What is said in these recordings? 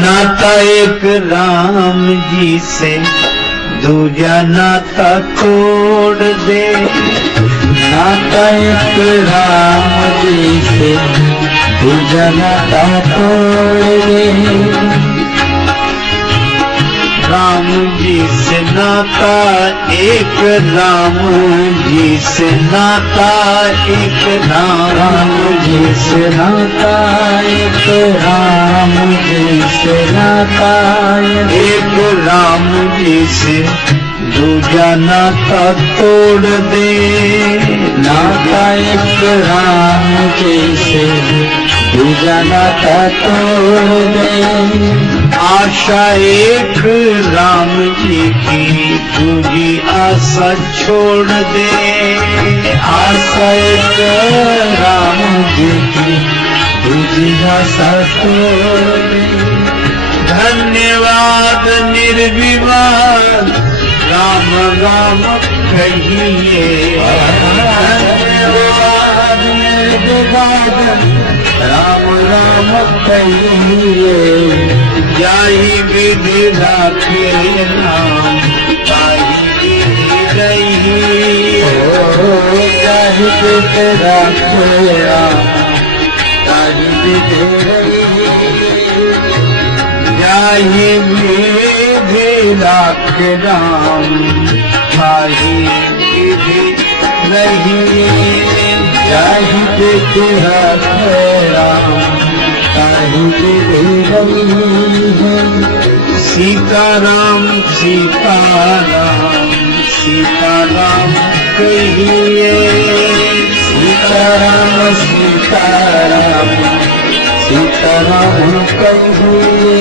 नाता एक राम जी से दूजा नाता तोड़ दे। नाता एक राम जी से दूजा नाता तोड़ दे। राम जी से नाता एक राम जी से नाता एक राम जी से नाता एक राम जी से नाता एक राम जी से दूजा नाता तोड़ दे। नाता एक राम जी से दूजा नाता तोड़ दे। आशा एक राम जी की दूजी आशा छोड़ दे। आशा एक राम जी की दूजी आशा छोड़ दे। धन्यवाद निर्विवाद राम राम कहिए। धन्यवाद निर्विवाद राम राम कहिए। जाहि विधि राखे नाम ताहि विधि रही। जाहि विधि राखे राम ताहि विधि रही। जाहि विधि राखे राम ताहि विधि रही। जाहि विधि राखे राम ताहि विधि रही। सीताराम सीताराम सीताराम कहिए। सीताराम सीताराम सीताराम कहिए।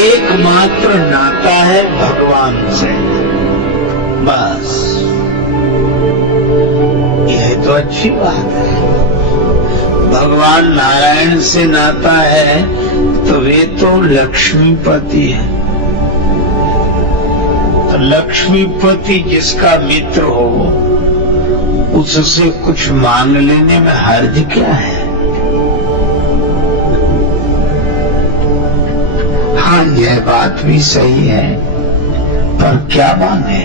एकमात्र नाता है भगवान से, बस। यह तो अच्छी बात है। भगवान नारायण से नाता है तो वे तो लक्ष्मीपति है। तो लक्ष्मीपति जिसका मित्र हो उससे कुछ मांग लेने में हर्ज क्या है। हाँ, यह बात भी सही है, पर क्या मांगे।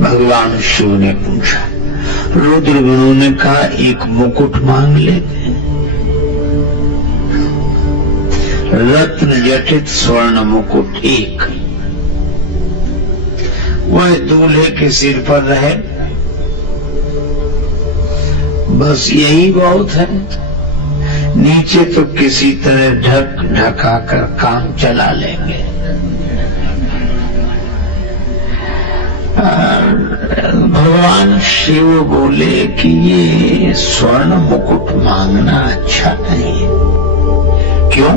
भगवान शिव ने पूछा। रुद्रगणों ने कहा एक मुकुट मांग लेते। रत्न जटित स्वर्ण मुकुट एक, वह दूल्हे के सिर पर रहे, बस यही बहुत है। नीचे तो किसी तरह ढक ढका कर काम चला लेंगे। भगवान शिव बोले कि ये स्वर्ण मुकुट मांगना अच्छा नहीं है। क्यों?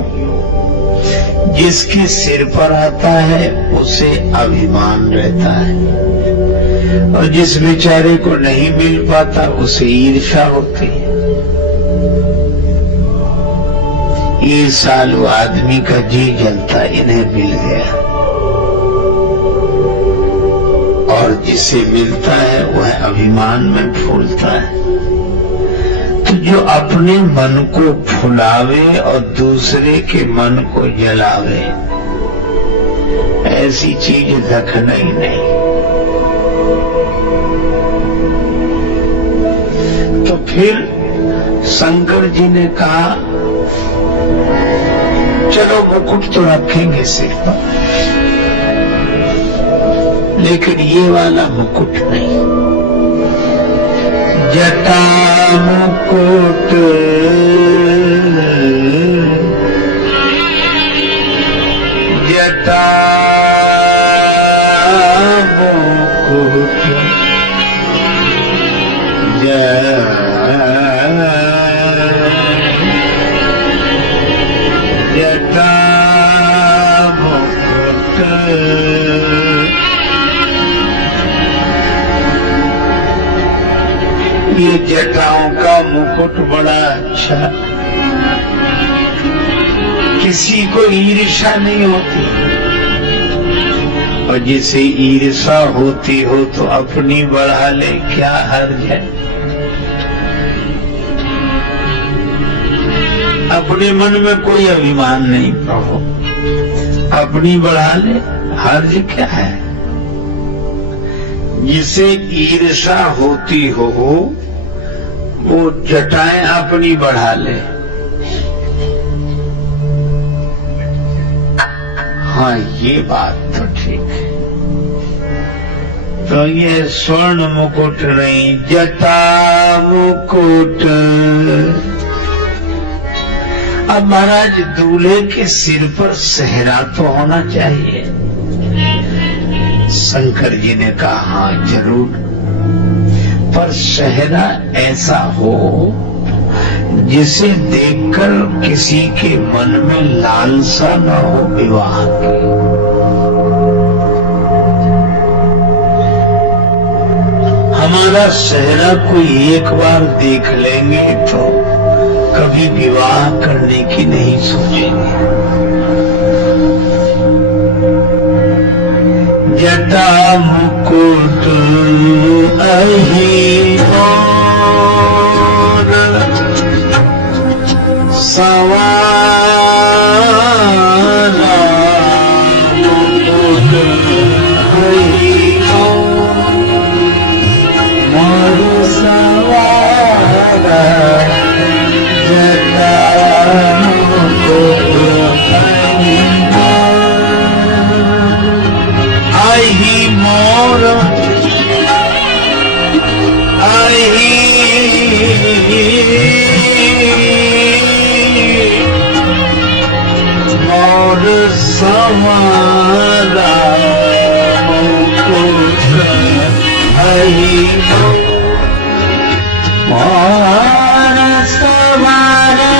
जिसके सिर पर आता है उसे अभिमान रहता है, और जिस बेचारे को नहीं मिल पाता उसे ईर्ष्या होती है। ये सालू आदमी का जी जलता इन्हें मिल गया, और जिसे मिलता है वह अभिमान में फूलता है। तो जो अपने मन को फुलावे और दूसरे के मन को जलावे, ऐसी चीज रखना ही नहीं। तो फिर शंकर जी ने कहा चलो मुकुट तो रखेंगे सिर पर, लेकिन ये वाला मुकुट नहीं। जटा मुकुट जटा मुकुट जटा मुकुट। ये जटाओं का मुकुट बड़ा अच्छा, किसी को ईर्ष्या नहीं होती। और जिसे ईर्षा होती हो तो अपनी बढ़ा ले, क्या हर्ज है। अपने मन में कोई अभिमान नहीं प्रभु, अपनी बढ़ा ले, हर्ज क्या है। जिसे ईर्षा होती हो वो जटाएं अपनी बढ़ा ले। हाँ ये बात तो ठीक है। तो ये स्वर्ण मुकुट नहीं, जटा मुकुट। अब महाराज दूल्हे के सिर पर सेहरा तो होना चाहिए। शंकर जी ने कहा हाँ जरूर, पर सेहरा ऐसा हो जिसे देखकर किसी के मन में लालसा न हो विवाह की। हमारा सेहरा कोई एक बार देख लेंगे तो कभी विवाह करने की नहीं सोचेंगे। जटा मुकुट अहि मोर सवारा, मुकुट अहि मोर सवारा, जटा मुकुट अहि मोर, अहि मोर सवारा, मुकुट अहि मोर सवारा,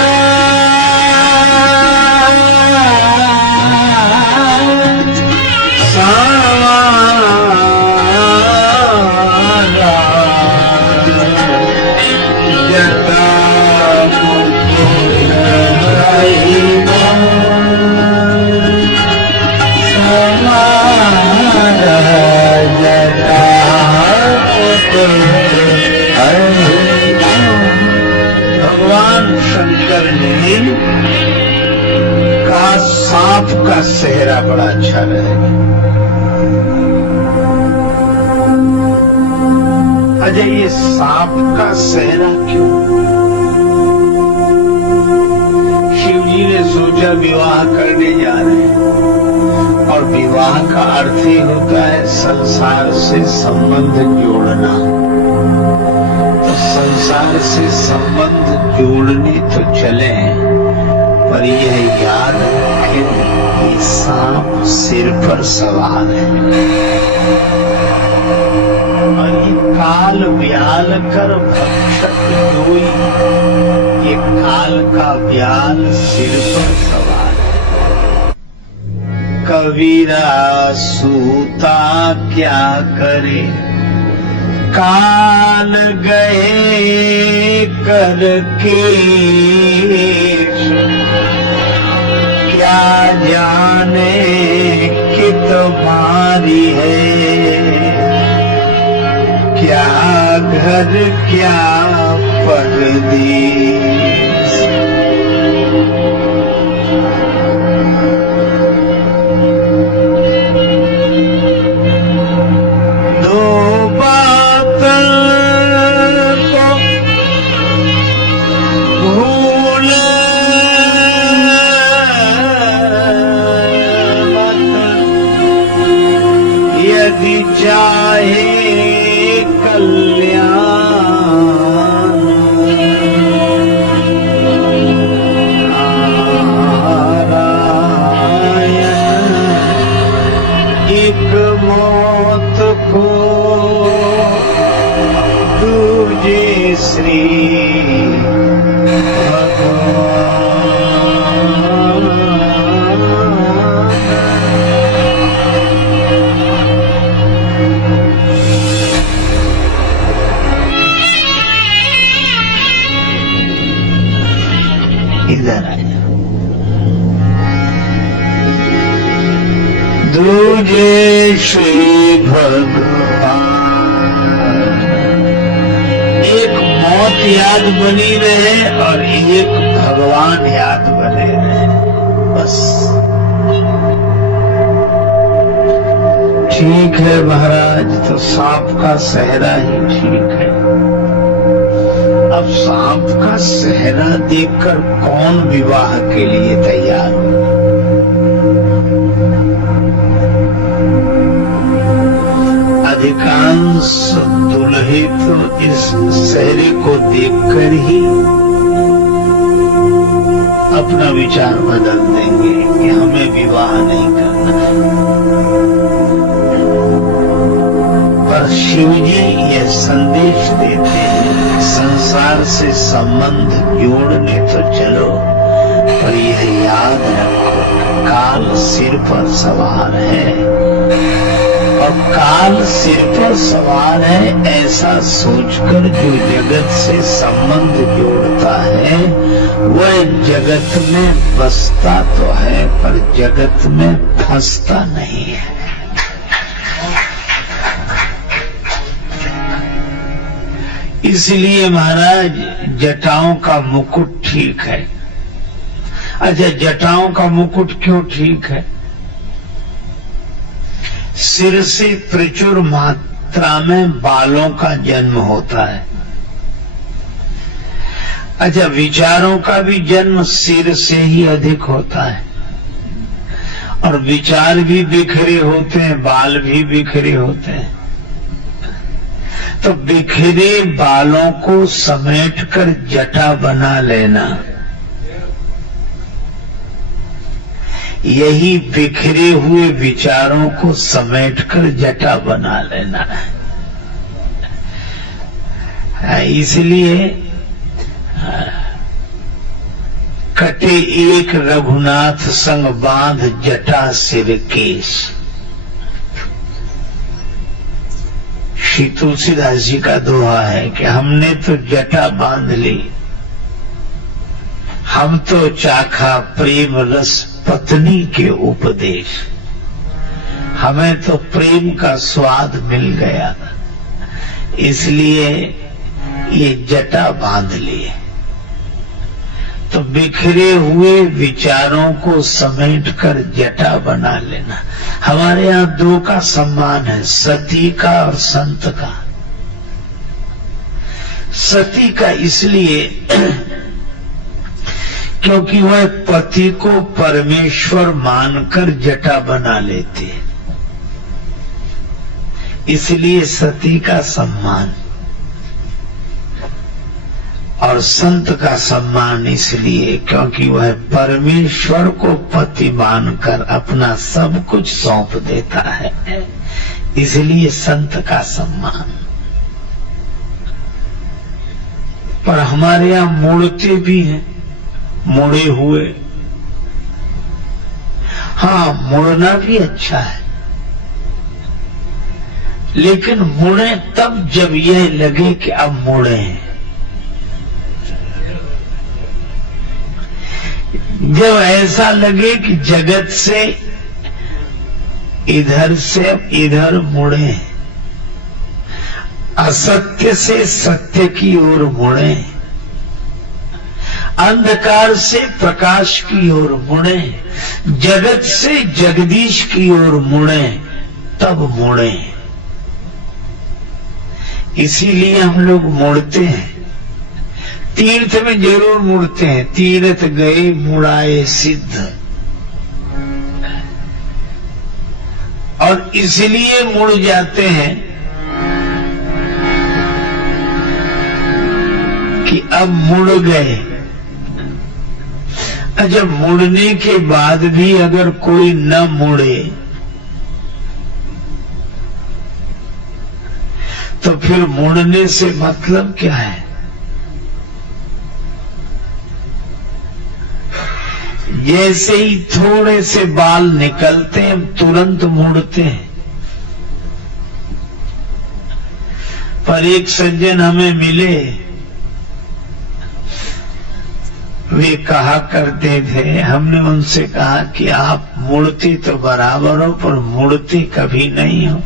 भगवान शंकर ने कहा सांप का सेहरा बड़ा अच्छा रहेगा। अजय ये सांप का सेहरा क्यों? शिव जी ने सोचा विवाह करने जा रहे हैं और विवाह का अर्थ ही होता है संसार से संबंध जोड़ना। तो संसार से संबंध जोड़ने तो चले, पर यह याद रखें कि सांप सिर पर सवार है और ये काल व्याल कर भक्षक जोई, ये काल का व्याल सिर पर सवार है। कबीरा सूता क्या करे, काल गए करके, क्या जाने कि तुम्हारी है, क्या घर क्या परदेश। दो बात को भूल यदि चाहे कल्याण, नारायण एक मौत को दूजे श्री इधर आया। दूजे श्री भगवान। एक मौत याद बनी रहे और एक भगवान याद बने रहे, बस। ठीक है महाराज, तो सांप का सेहरा ही ठीक है। अब सांप का सेहरा देखकर कौन विवाह के लिए तैयार हो? अधिकांश दुल्हे तो इस सेहरे को देखकर ही अपना विचार बदल देंगे कि हमें विवाह नहीं करना है। पर शिव जी यह संदेश देते हैं, संसार से संबंध जोड़ने तो चलो, पर यह याद रखो काल सिर पर सवार है, और काल सिर पर सवार है ऐसा सोचकर जो जगत से संबंध जोड़ता है वह जगत में बसता तो है पर जगत में फंसता नहीं है। इसलिए महाराज जटाओं का मुकुट ठीक है। अच्छा, जटाओं का मुकुट क्यों ठीक है? सिर से प्रचुर मात्रा में बालों का जन्म होता है। अच्छा, विचारों का भी जन्म सिर से ही अधिक होता है, और विचार भी बिखरे होते हैं, बाल भी बिखरे होते हैं। तो बिखरे बालों को समेटकर जटा बना लेना, यही बिखरे हुए विचारों को समेटकर जटा बना लेना है। इसलिए कटे एक रघुनाथ संग बांध जटा सिर केश। श्री तुलसीदास जी का दोहा है कि हमने तो जटा बांध ली, हम तो चाखा प्रेम रस पत्नी के उपदेश, हमें तो प्रेम का स्वाद मिल गया, इसलिए ये जटा बांध लिए। तो बिखरे हुए विचारों को समेटकर जटा बना लेना। हमारे यहाँ दो का सम्मान है, सती का और संत का। सती का इसलिए क्योंकि वह पति को परमेश्वर मानकर जटा बना लेती है, इसलिए सती का सम्मान। और संत का सम्मान इसलिए क्योंकि वह परमेश्वर को पति मानकर अपना सब कुछ सौंप देता है, इसलिए संत का सम्मान। पर हमारे यहाँ मूर्ति भी हैं, मुड़े हुए। हाँ, मुड़ना भी अच्छा है, लेकिन मुड़े तब जब यह लगे कि अब मुड़े हैं। जब ऐसा लगे कि जगत से इधर मुड़े, असत्य से सत्य की ओर मुड़े, अंधकार से प्रकाश की ओर मुड़े, जगत से जगदीश की ओर मुड़े, तब मुड़े। इसीलिए हम लोग मुड़ते हैं। तीर्थ में जरूर मुड़ते हैं, तीर्थ गए मुड़ाए सिद्ध। और इसलिए मुड़ जाते हैं कि अब मुड़ गए। जब मुड़ने के बाद भी अगर कोई न मुड़े तो फिर मुड़ने से मतलब क्या है? जैसे ही थोड़े से बाल निकलते हैं तुरंत मुड़ते हैं। पर एक सज्जन हमें मिले, वे कहा करते थे, हमने उनसे कहा कि आप मुड़ते तो बराबर हो पर मुड़ते कभी नहीं हो।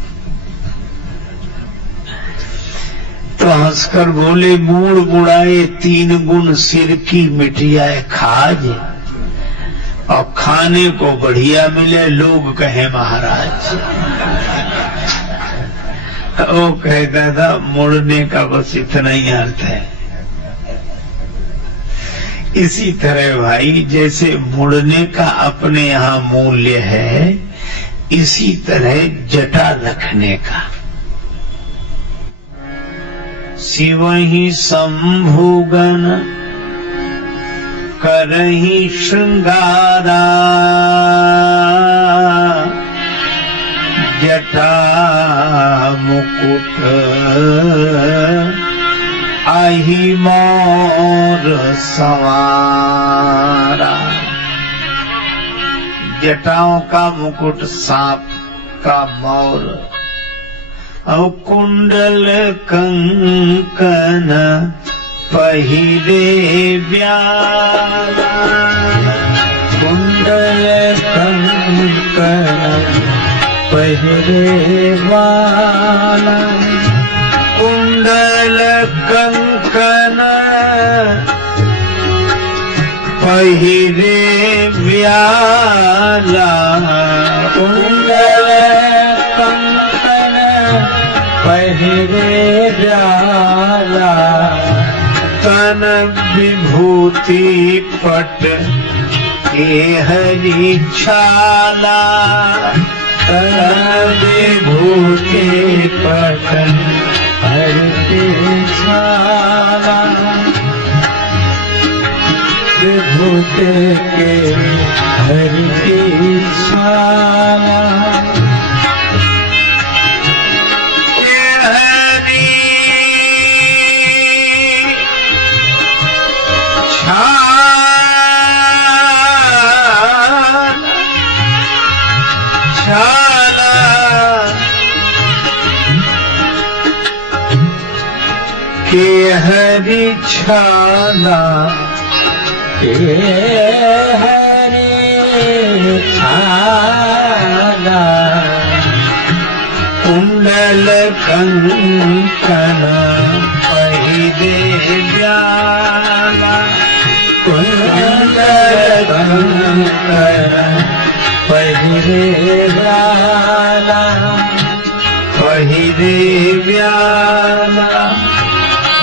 तो हंसकर बोले, मूड़ मुड़ाए 3 गुण सिर की मिटियाए खाज, और खाने को बढ़िया मिले लोग कहे महाराज। वो कहता था मुड़ने का बस इतना ही अर्थ है। इसी तरह भाई जैसे मुड़ने का अपने यहाँ मूल्य है, इसी तरह जटा रखने का। शिवहि शंभुगन करहि श्रृंगारा, जटा मुकुट आही मोर सवारा। जटाओं का मुकुट सांप का मोर, और कुंडल कंकन पहिरे व्याला। कुंडल कंकन पहिरे वाला, कुंडल कंकन पहिरे व्याला। कुंडल कंकन पहिरे व्याला, तन विभूति पट के हरि छाला। तन विभूति पट हरि छाला, विभूति के हरि छाला। के हरि छाला, के हरि छाला। कुंडल कंकन पहिरे व्याला, कुंडल कंकन पहिरे व्याला। पहिरे व्याला,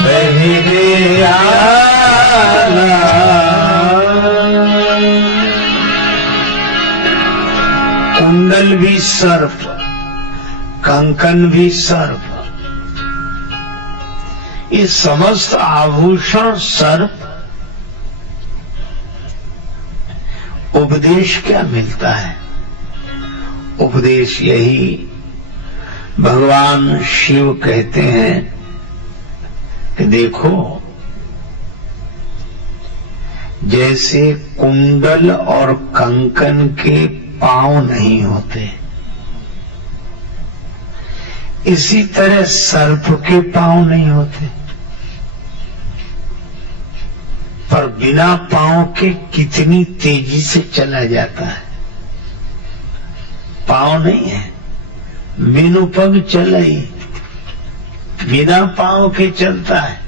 पहिरे आला। कुंडल भी सर्प, कंकन भी सर्प, ये समस्त आभूषण सर्प। उपदेश क्या मिलता है? उपदेश यही भगवान शिव कहते हैं कि देखो, जैसे कुंडल और कंकन के पांव नहीं होते, इसी तरह सर्प के पांव नहीं होते। पर बिना पांव के कितनी तेजी से चला जाता है। पांव नहीं है, बिनु पग चलाई, बिना पांव के चलता है।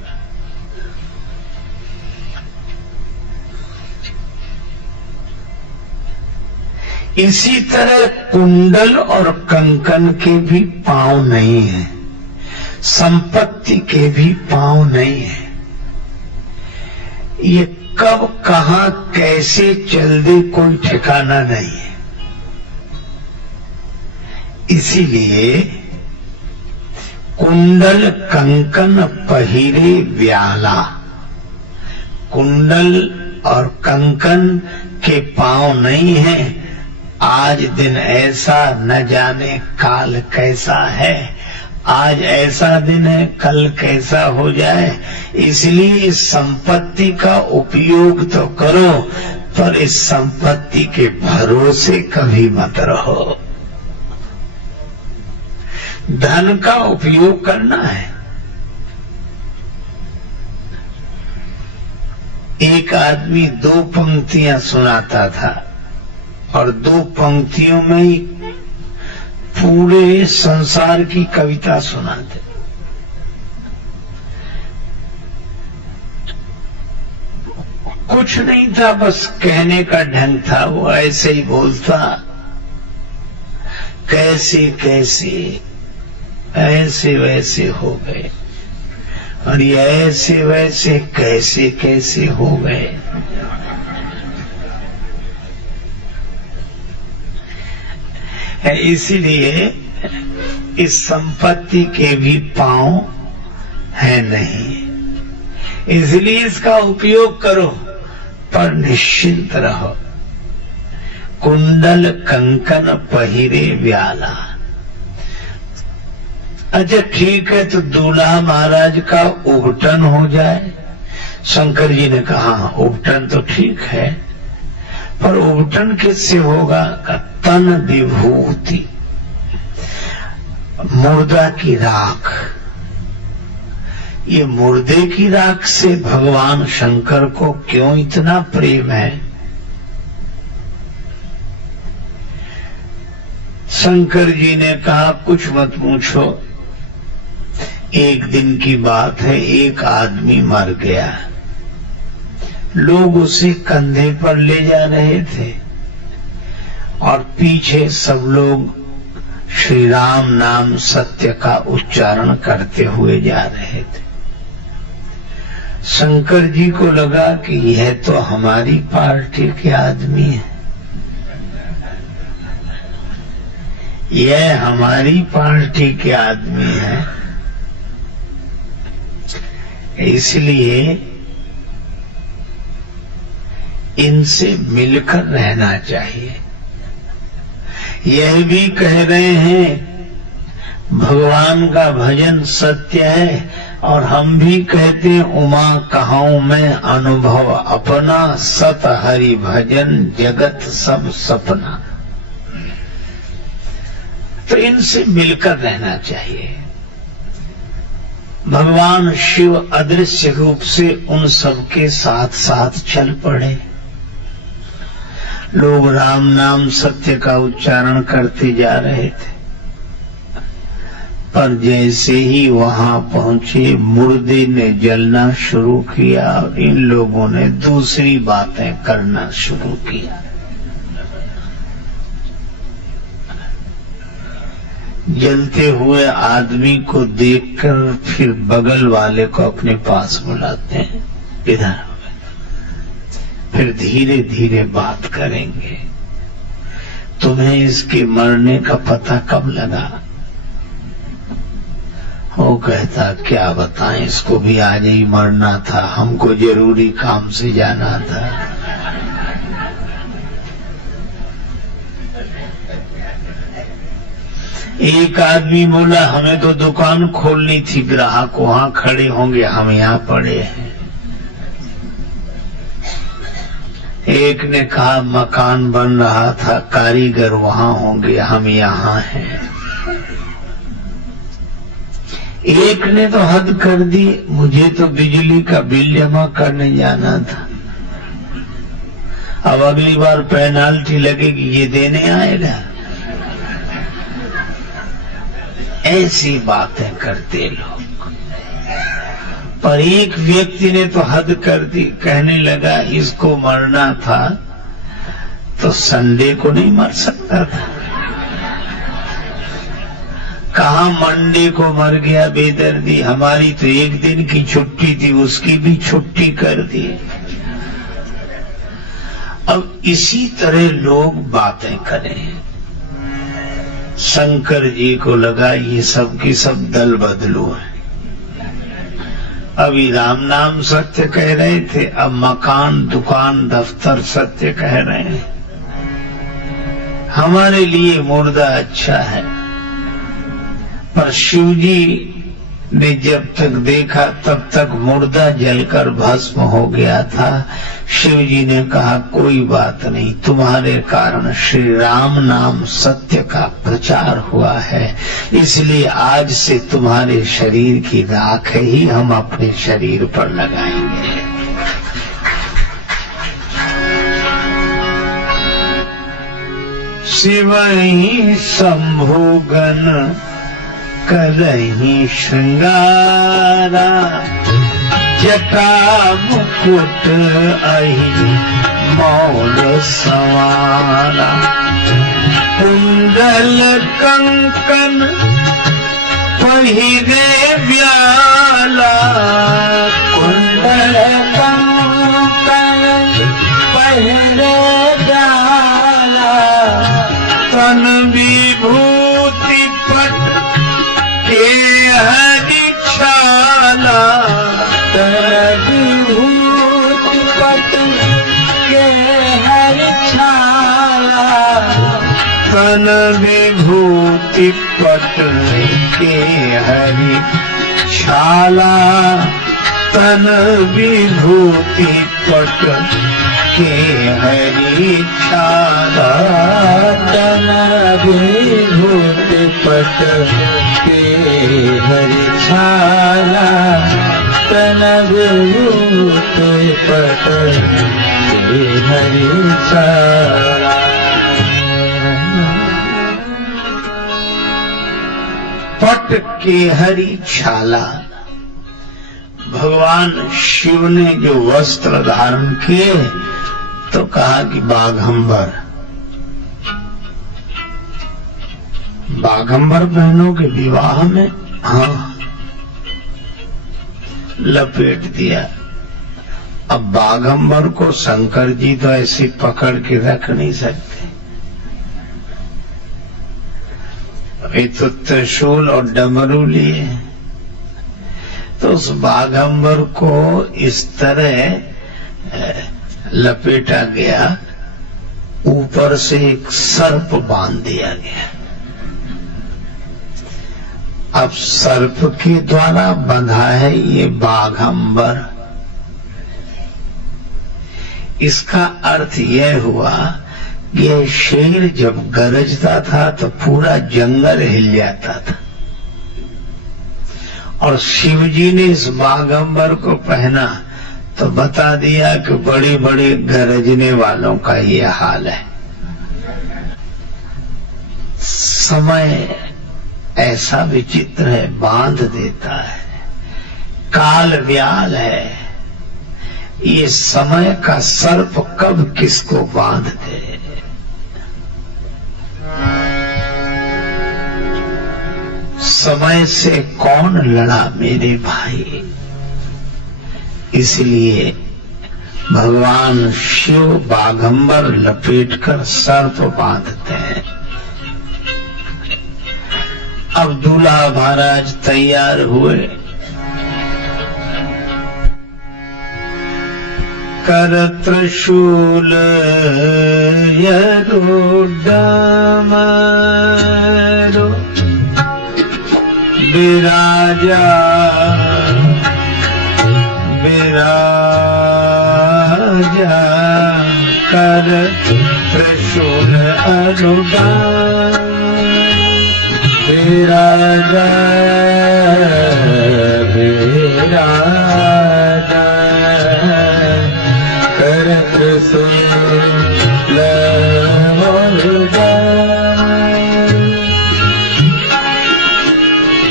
इसी तरह कुंडल और कंकन के भी पांव नहीं है, संपत्ति के भी पांव नहीं है। ये कब कहां कैसे चल दे कोई ठिकाना नहीं है। इसीलिए कुंडल कंकन पहिरे व्याला, कुंडल और कंकन के पांव नहीं है। आज दिन ऐसा, न जाने काल कैसा है। आज ऐसा दिन है, कल कैसा हो जाए। इसलिए इस संपत्ति का उपयोग तो करो, पर इस संपत्ति के भरोसे कभी मत रहो। धन का उपयोग करना है, एक आदमी 2 पंक्तियां सुनाता था और 2 पंक्तियों में ही पूरे संसार की कविता सुनाते। कुछ नहीं था, बस कहने का ढंग था, वो ऐसे ही बोलता, कैसे कैसे ऐसे वैसे हो गए, और ये ऐसे वैसे कैसे कैसे हो गए। इसलिए इस संपत्ति के भी पांव है नहीं, इसलिए इसका उपयोग करो पर निश्चिंत रहो। कुंडल कंकन पहिरे व्याला। अच्छा ठीक है, तो दूल्हा महाराज का उबटन हो जाए। शंकर जी ने कहा उबटन तो ठीक है, पर उबटन किससे होगा? का तन विभूति, मुर्दा की राख। ये मुर्दे की राख से भगवान शंकर को क्यों इतना प्रेम है? शंकर जी ने कहा कुछ मत पूछो। एक दिन की बात है, एक आदमी मर गया, लोग उसे कंधे पर ले जा रहे थे और पीछे सब लोग श्री राम नाम सत्य का उच्चारण करते हुए जा रहे थे। शंकर जी को लगा कि यह तो हमारी पार्टी के आदमी है, यह हमारी पार्टी के आदमी है, इसलिए इनसे मिलकर रहना चाहिए। यह भी कह रहे हैं भगवान का भजन सत्य है, और हम भी कहते हैं उमा कहाऊं मैं अनुभव अपना, सत हरि भजन जगत सब सपना। तो इनसे मिलकर रहना चाहिए। भगवान शिव अदृश्य रूप से उन सबके साथ साथ चल पड़े। लोग राम नाम सत्य का उच्चारण करते जा रहे थे, पर जैसे ही वहां पहुंचे मुर्दे ने जलना शुरू किया और इन लोगों ने दूसरी बातें करना शुरू किया। जलते हुए आदमी को देखकर फिर बगल वाले को अपने पास बुलाते हैं, इधर। फिर धीरे धीरे बात करेंगे। तुम्हें इसके मरने का पता कब लगा? वो कहता क्या बताएं, इसको भी आज ही मरना था, हमको जरूरी काम से जाना था। एक आदमी बोला हमें तो दुकान खोलनी थी, ग्राहक वहां खड़े होंगे, हम यहाँ पड़े हैं। एक ने कहा मकान बन रहा था, कारीगर वहां होंगे, हम यहाँ हैं। एक ने तो हद कर दी, मुझे तो बिजली का बिल जमा करने जाना था, अब अगली बार पेनाल्टी लगेगी, ये देने आएगा। ऐसी बातें करते लोग। पर एक व्यक्ति ने तो हद कर दी, कहने लगा इसको मरना था तो संडे को नहीं मर सकता था, कहा मंडे को मर गया बेदर्दी, हमारी तो एक दिन की छुट्टी थी, उसकी भी छुट्टी कर दी। अब इसी तरह लोग बातें करें। शंकर जी को लगा ये सब की सब दल बदलू है। अभी राम नाम सत्य कह रहे थे, अब मकान दुकान दफ्तर सत्य कह रहे हैं। हमारे लिए मुर्दा अच्छा है, पर शिव जी ने जब तक देखा तब तक मुर्दा जलकर भस्म हो गया था। शिव जी ने कहा कोई बात नहीं, तुम्हारे कारण श्री राम नाम सत्य का प्रचार हुआ है, इसलिए आज से तुम्हारे शरीर की राख ही हम अपने शरीर पर लगाएंगे। शिवहि शंभुगन करहि श्रृंगारा जटा मुकुट अहि मौल संवारा कुंडल कंकन पहिरे व्याला कुंडल कंकन पहिरे व्याला तन विभूति पट के हरि छाला तन विभूति पट के हरि छाला तन विभूति पट के हरि छाला तन विभूति पट के हरि छाला तन विभूति पट के हरि छाला तन विभूति पट के हरि छाला। पट के हरि छाला, भगवान शिव ने जो वस्त्र धारण किए तो कहा कि बाघंबर, बाघंबर बहनों के विवाह में, हाँ, लपेट दिया। अब बाघंबर को शंकर जी तो ऐसे पकड़ के रख नहीं सकते, अभी तो त्रिशूल और डमरू लिए, तो उस बाघंबर को इस तरह लपेटा गया, ऊपर से एक सर्प बांध दिया गया। अब सर्प के द्वारा बंधा है ये बाघंबर। इसका अर्थ यह हुआ कि यह शेर जब गरजता था तो पूरा जंगल हिल जाता था, और शिवजी ने इस बाघंबर को पहना तो बता दिया कि बड़े बड़े गरजने वालों का ये हाल है। समय ऐसा विचित्र है, बांध देता है, काल व्याल है। ये समय का सर्प कब किसको बांध दे। समय से कौन लड़ा मेरे भाई। इसलिए भगवान शिव बाघंबर लपेटकर सर्प बांधते हैं। अब दूल्हा महाराज तैयार हुए, कर त्रिशूल यरो डमरू विराजा विराजा कर त्रिशूल अनुडान विराजा विराजा कर त्रिशूल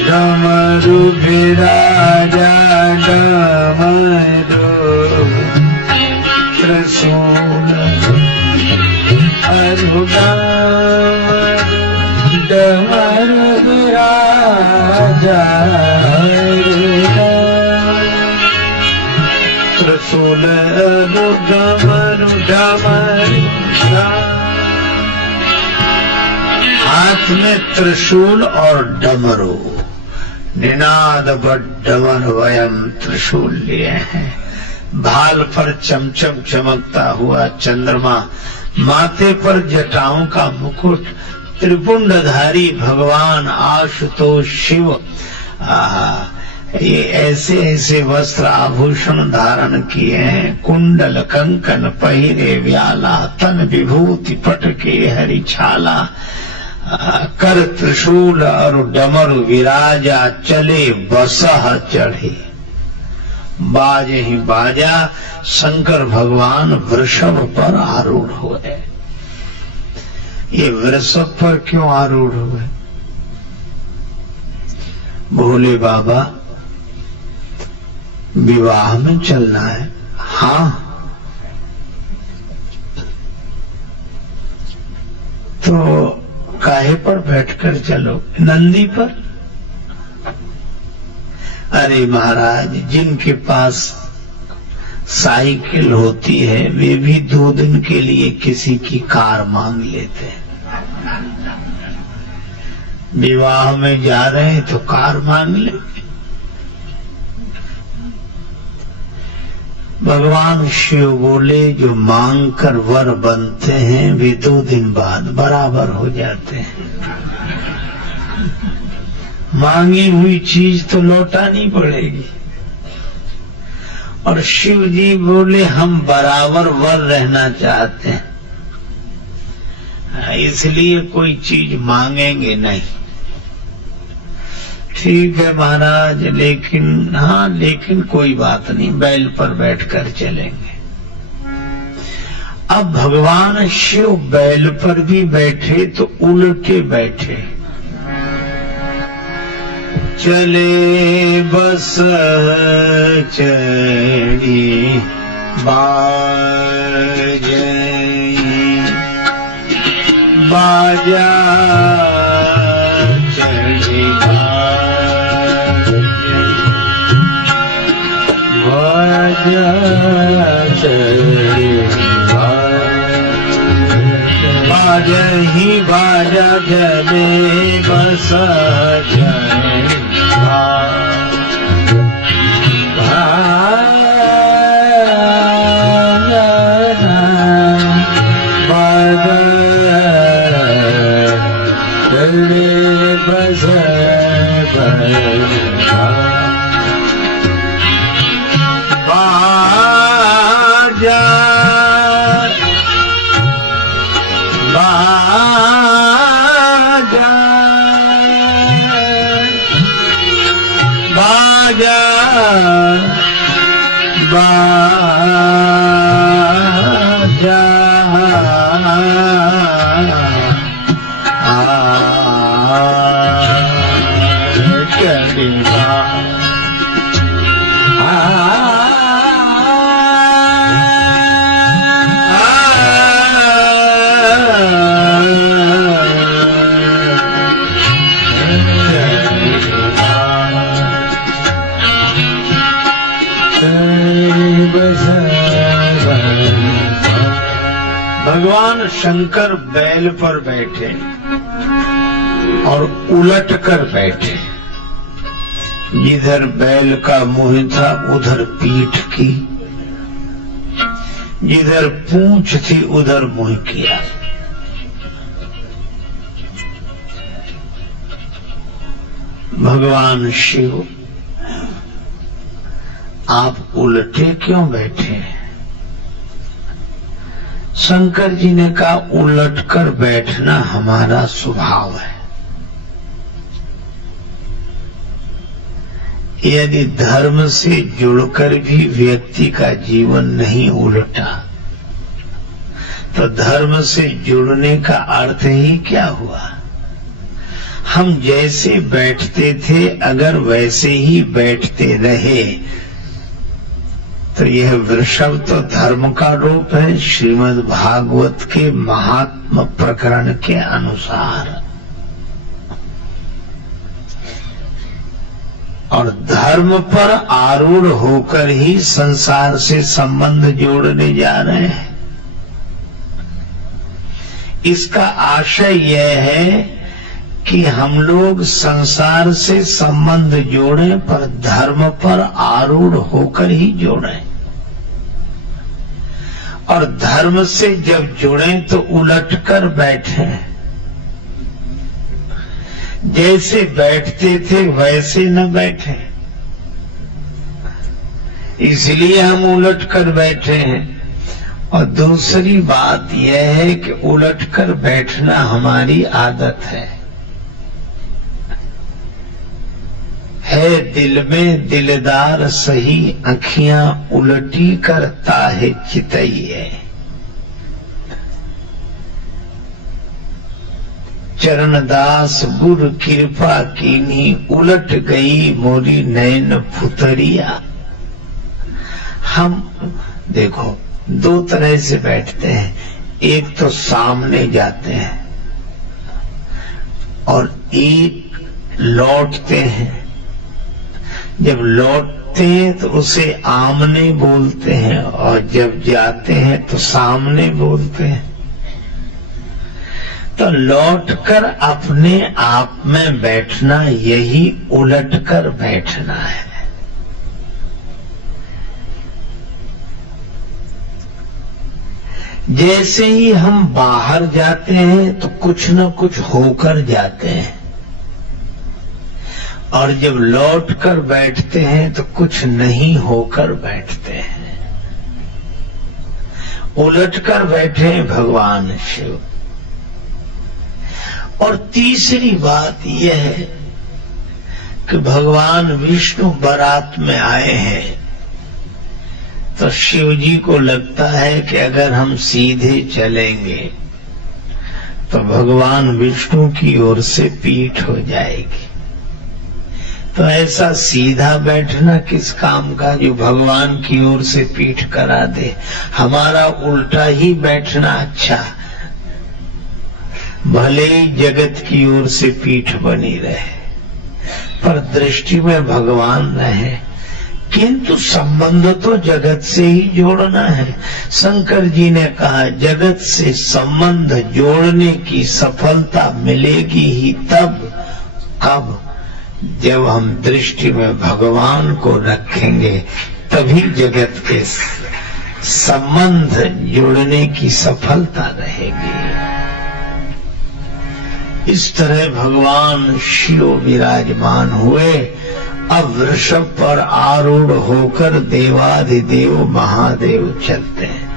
डमरू विराजा डमरू त्रिशूल अनुडान डमरू विराजा त्रिशूल डमरू डमरू। हाथ में त्रिशूल और डमरू, निनाद डमर वयम त्रिशूल लिए हैं। भाल पर चमचम चमकता हुआ चंद्रमा, माथे पर जटाओं का मुकुट, त्रिपुंडधारी भगवान आशुतोष शिव ये ऐसे ऐसे वस्त्र आभूषण धारण किए हैं। कुंडल कंकन पहिरे व्याला, तन विभूति पट के हरि छाला, कर त्रिशूल और डमरू विराजा, चले बसह चढ़े। बाजे ही बाजा, शंकर भगवान वृषभ पर आरूढ़ हुए। ये वृषभ पर क्यों आरूढ़ हुए? भोले बाबा विवाह में चलना है। हाँ, तो काहे पर बैठकर चलो? नंदी पर। अरे महाराज, जिनके पास साइकिल होती है वे भी 2 दिन के लिए किसी की कार मांग लेते हैं। विवाह में जा रहे हैं तो कार मांग लेंगे। भगवान शिव बोले जो मांग कर वर बनते हैं वे 2 दिन बाद बराबर हो जाते हैं। मांगी हुई चीज तो लौटानी पड़ेगी। और शिव जी बोले हम बराबर वर रहना चाहते हैं, इसलिए कोई चीज मांगेंगे नहीं। ठीक है महाराज, लेकिन हाँ, लेकिन कोई बात नहीं, बैल पर बैठकर चलेंगे। अब भगवान शिव बैल पर भी बैठे तो उल्टे बैठे। चले बस चढ़ी बाजई बाजा चढ़ी बाजा चढ़ी बाजा ही बाजा चले बस चढ़ी भगवान शंकर बैल पर बैठे और उलट कर बैठे। जिधर बैल का मुंह था उधर पीठ की, जिधर पूंछ थी उधर मुंह किया। भगवान शिव, आप उलटे क्यों बैठे? शंकर जी ने कहा उलटकर बैठना हमारा स्वभाव है। यदि धर्म से जुड़कर भी व्यक्ति का जीवन नहीं उलटा तो धर्म से जुड़ने का अर्थ ही क्या हुआ? हम जैसे बैठते थे अगर वैसे ही बैठते रहे तो यह वृषभ तो धर्म का रूप है श्रीमद् भागवत के महात्म प्रकरण के अनुसार। और धर्म पर आरूढ़ होकर ही संसार से संबंध जोड़ने जा रहे हैं। इसका आशय यह है कि हम लोग संसार से संबंध जोड़ें पर धर्म पर आरूढ़ होकर ही जोड़ें। और धर्म से जब जुड़ें तो उलटकर बैठें। जैसे बैठते थे वैसे न बैठे, इसलिए हम उलटकर बैठे हैं। और दूसरी बात यह है कि उलटकर बैठना हमारी आदत है दिल में दिलदार सही अखियां उलटी करता है चितई है। चरणदास गुरु कृपा कीनी, उलट गई मोरी नैन पुतरिया। हम देखो दो तरह से बैठते हैं, एक तो सामने जाते हैं और एक लौटते हैं। जब लौटते हैं तो उसे आमने बोलते हैं और जब जाते हैं तो सामने बोलते हैं। तो लौटकर अपने आप में बैठना, यही उलटकर बैठना है। जैसे ही हम बाहर जाते हैं तो कुछ न कुछ होकर जाते हैं, और जब लौट कर बैठते हैं तो कुछ नहीं होकर बैठते हैं। उलट कर बैठे भगवान शिव। और तीसरी बात यह है कि भगवान विष्णु बारात में आए हैं, तो शिव जी को लगता है कि अगर हम सीधे चलेंगे तो भगवान विष्णु की ओर से पीठ हो जाएगी। तो ऐसा सीधा बैठना किस काम का जो भगवान की ओर से पीठ करा दे। हमारा उल्टा ही बैठना अच्छा, भले ही जगत की ओर से पीठ बनी रहे पर दृष्टि में भगवान रहे, किंतु संबंध तो जगत से ही जोड़ना है। शंकर जी ने कहा जगत से संबंध जोड़ने की सफलता मिलेगी ही तब, कब? जब हम दृष्टि में भगवान को रखेंगे, तभी जगत के संबंध जोड़ने की सफलता रहेगी। इस तरह भगवान शिव विराजमान हुए। अब वृषभ पर आरूढ़ होकर देवाधिदेव महादेव चलते हैं।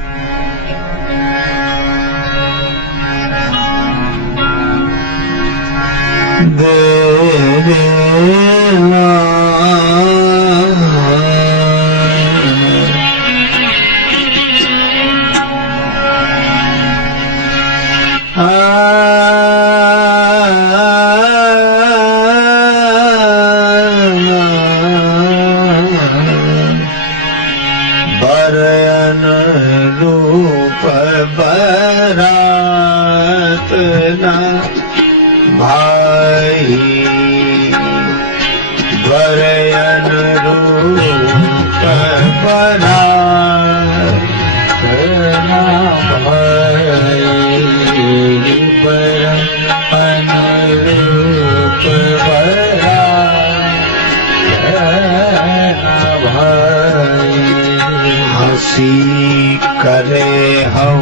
हंसी करे हम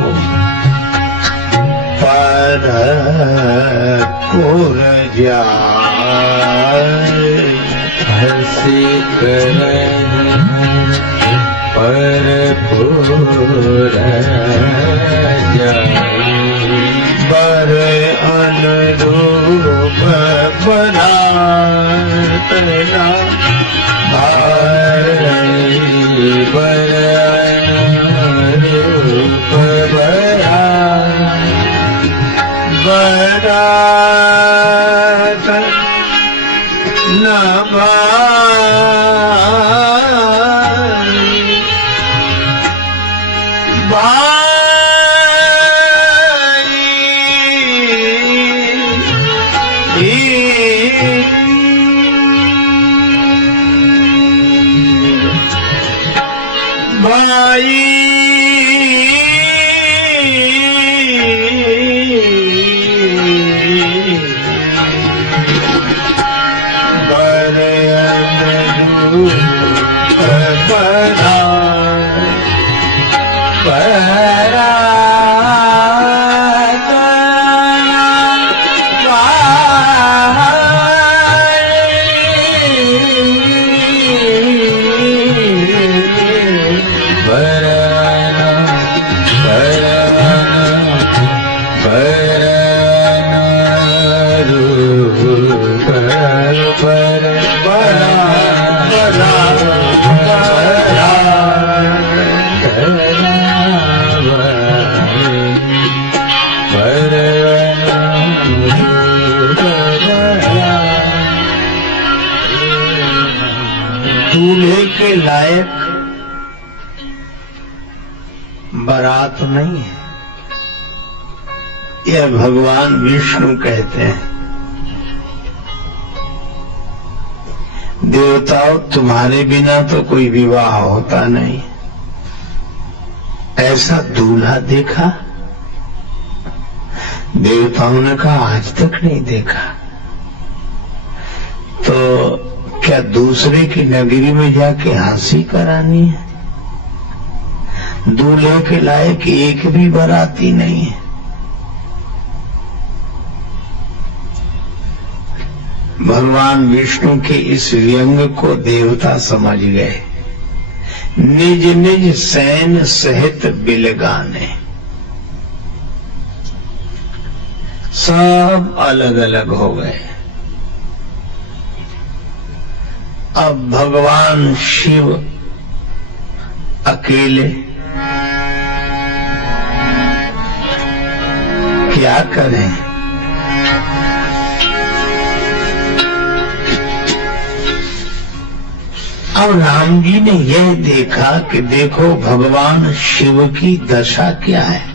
पर पुर जाए, हंसी करे पर पुर जाए, बर अनुरूप बनातना भाई बर अनुरूप बना, बरात बरा बारात नहीं है, यह भगवान विष्णु कहते हैं। देवताओं, तुम्हारे बिना तो कोई विवाह होता नहीं, ऐसा दूल्हा देखा? देवताओं ने कहा आज तक नहीं देखा। तो क्या दूसरे की नगरी में जाके हंसी करानी है? दूल्हे के लायक एक भी बाराती नहीं है। भगवान विष्णु के इस व्यंग को देवता समझ गए, निज निज सैन सहित बिलगाने। सब अलग अलग हो गए। अब भगवान शिव अकेले क्या करें? अब राम जी ने यह देखा कि देखो भगवान शिव की दशा क्या है।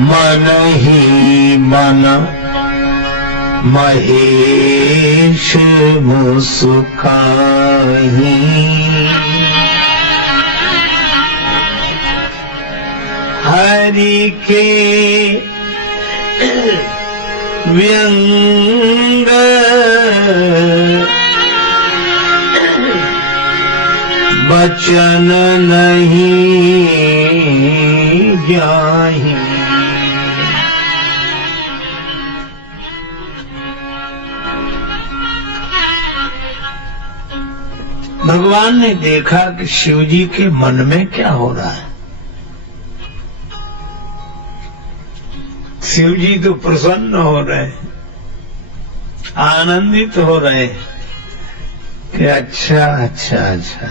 मन ही मन महेश मुस्काही, हरि के व्यंग बचन नहीं जाहि। भगवान ने देखा कि शिव जी के मन में क्या हो रहा है। शिव जी तो प्रसन्न हो रहे, आनंदित हो रहे कि अच्छा अच्छा अच्छा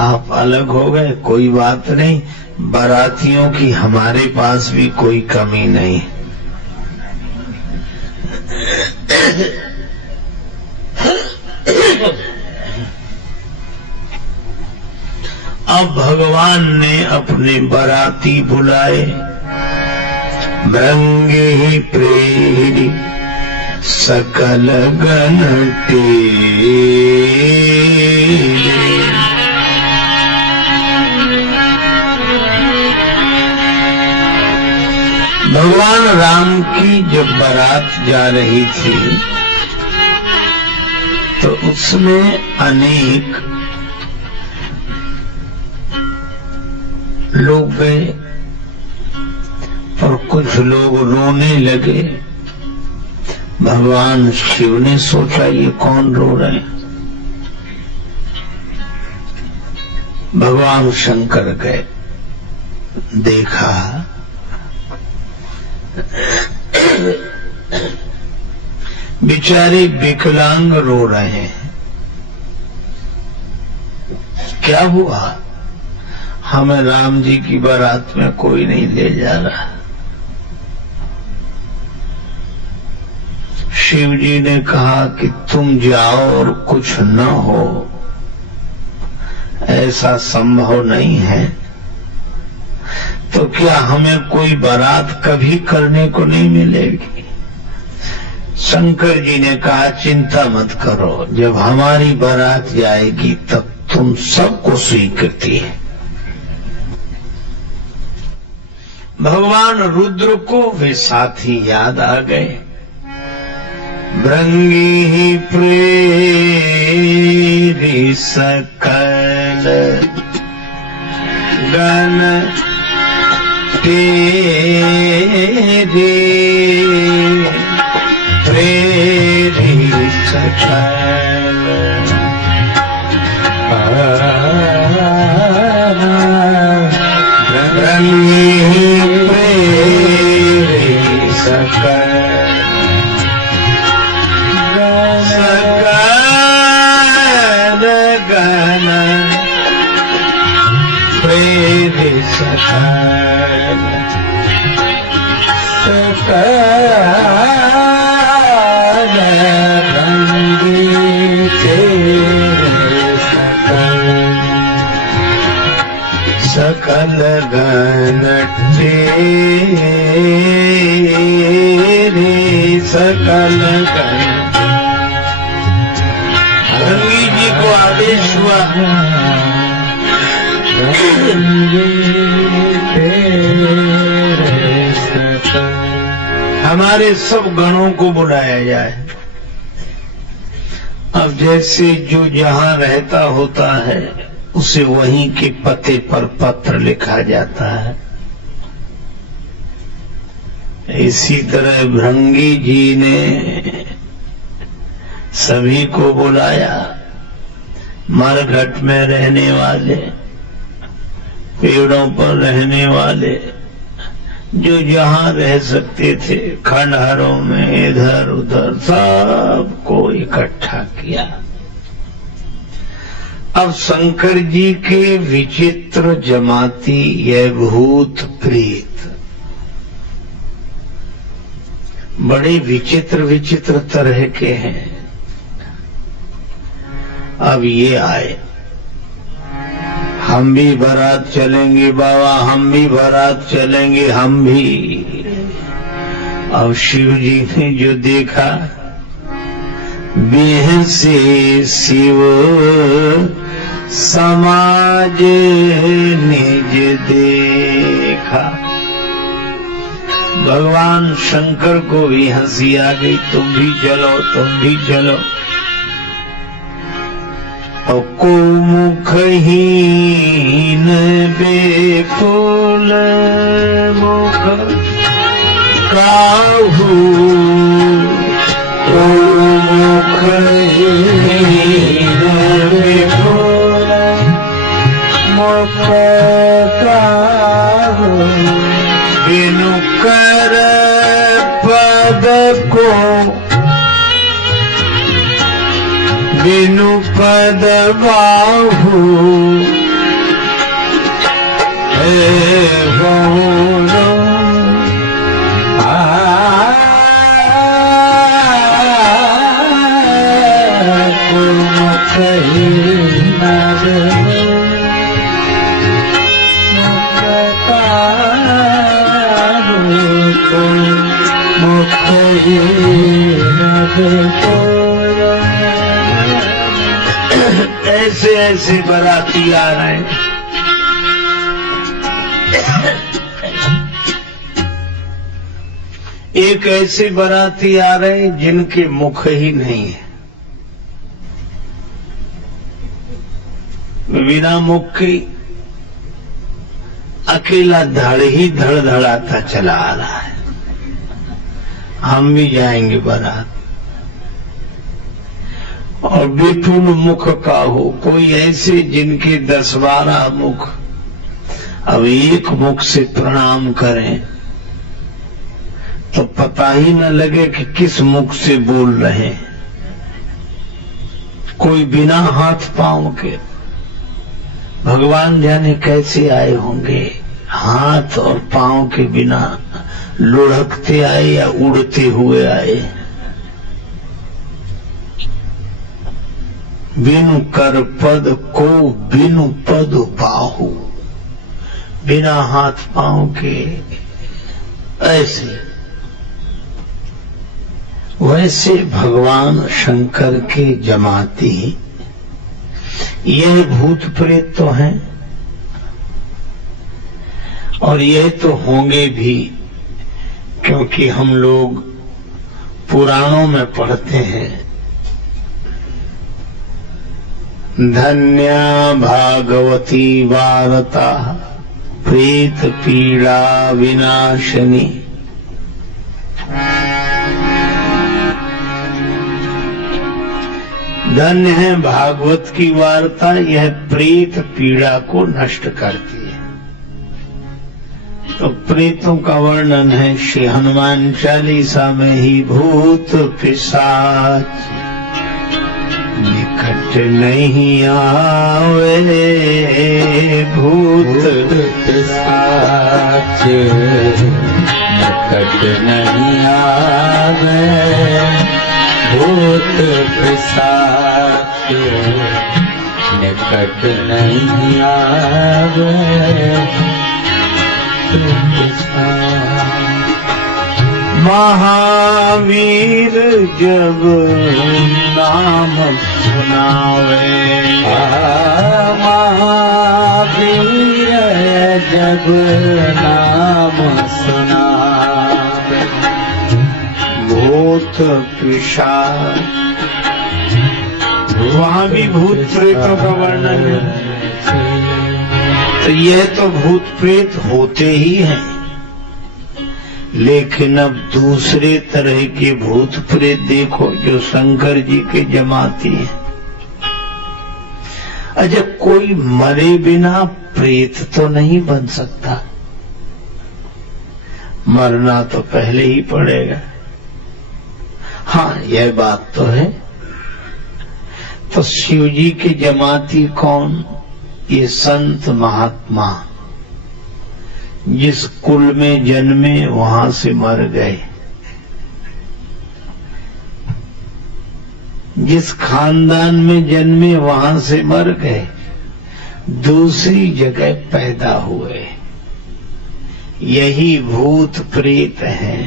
आप अलग हो गए, कोई बात नहीं, बारातियों की हमारे पास भी कोई कमी नहीं। अब भगवान ने अपने बाराती बुलाए, भृंगे ही प्रेरी सकल गण टेरे। भगवान राम की जब बारात जा रही थी तो उसमें अनेक लोग गए और कुछ लोग रोने लगे। भगवान शिव ने सोचा ये कौन रो रहे हैं। भगवान शंकर गए, देखा बेचारे विकलांग रो रहे हैं। क्या हुआ? हमें राम जी की बारात में कोई नहीं ले जा रहा। शिव जी ने कहा कि तुम जाओ और कुछ न हो, ऐसा संभव नहीं है। तो क्या हमें कोई बारात कभी करने को नहीं मिलेगी? शंकर जी ने कहा चिंता मत करो, जब हमारी बारात जाएगी तब तुम सबको स्वीकृति है। भगवान रुद्र को वे साथी याद आ गए। भृंगी ही प्रेरी सकल गण तेरे, प्रेरी सकल भृंगी प्रेरी सकल गण प्रेरी सकल भृंगी तेरे सकल। गगन तेरे सकल गण। भृंगी जी को आदेश हुआ हमारे सब गणों को बुलाया जाए। अब जैसे जो जहां रहता होता है उसे वहीं के पते पर पत्र लिखा जाता है, इसी तरह भृंगी जी ने सभी को बुलाया। मरघट में रहने वाले, पेड़ों पर रहने वाले, जो जहां रह सकते थे खंडहरों में इधर उधर सबको इकट्ठा किया। अब शंकर जी के विचित्र जमाती ये भूत प्रेत बड़े विचित्र विचित्र तरह के हैं। अब ये आए, हम भी बारात चलेंगे बाबा, हम भी बारात चलेंगे, हम भी। अब शिव जी ने जो देखा, बेह से शिव समाज निज देखा। भगवान शंकर को भी हंसी आ गई, तुम भी चलो, तुम भी चलो। और को मुखहीन बेकुल मुख काहू, को मुखहीन बेकुल मुख काहू, बिनु कर पद को, बिनु पद बाहु, हे बोलो ऐसे ऐसे बाराती आ रहे हैं। एक ऐसे बाराती आ रहे हैं जिनके मुख ही नहीं है, बिना मुख के अकेला धड़ ही धड़धड़ाता चला आ रहा है। हम भी जाएंगे बारात। और विपुल मुख का हो, कोई ऐसे जिनके 10-12 मुख, अब एक मुख से प्रणाम करें तो पता ही न लगे कि किस मुख से बोल रहे हैं। कोई बिना हाथ पांव के, भगवान जाने कैसे आए होंगे, हाथ और पांव के बिना लुढ़कते आए या उड़ते हुए आए। बिनु कर पद को, बिनु पद बाहु, बिना हाथ पांव के। ऐसे वैसे भगवान शंकर के जमाती यह भूत प्रेत तो हैं, और यह तो होंगे भी, क्योंकि हम लोग पुराणों में पढ़ते हैं, धन्या भागवती वार्ता प्रेत पीड़ा विनाशनी। धन्य है भागवत की वार्ता, यह प्रेत पीड़ा को नष्ट करती है। तो प्रेतों का वर्णन है श्री हनुमान चालीसा में ही, भूत पिशाच निकट नहीं आवे, भूत पिशाच निकट नहीं आवे, भूत पिशाच निकट नहीं आवे, महावीर जब नाम सुनावे, महावीर जब नाम सुनावे, भूत पिशाच, वहां भी भूत प्रेतों का वर्णन है। तो यह तो भूत प्रेत होते ही हैं, लेकिन अब दूसरे तरह के भूत प्रेत देखो जो शंकर जी के जमाती हैं। अच्छा, कोई मरे बिना प्रेत तो नहीं बन सकता, मरना तो पहले ही पड़ेगा। हाँ, यह बात तो है। तो शिव जी के जमाती कौन? ये संत महात्मा जिस कुल में जन्मे वहां से मर गए, जिस खानदान में जन्मे वहां से मर गए, दूसरी जगह पैदा हुए, यही भूत प्रेत हैं।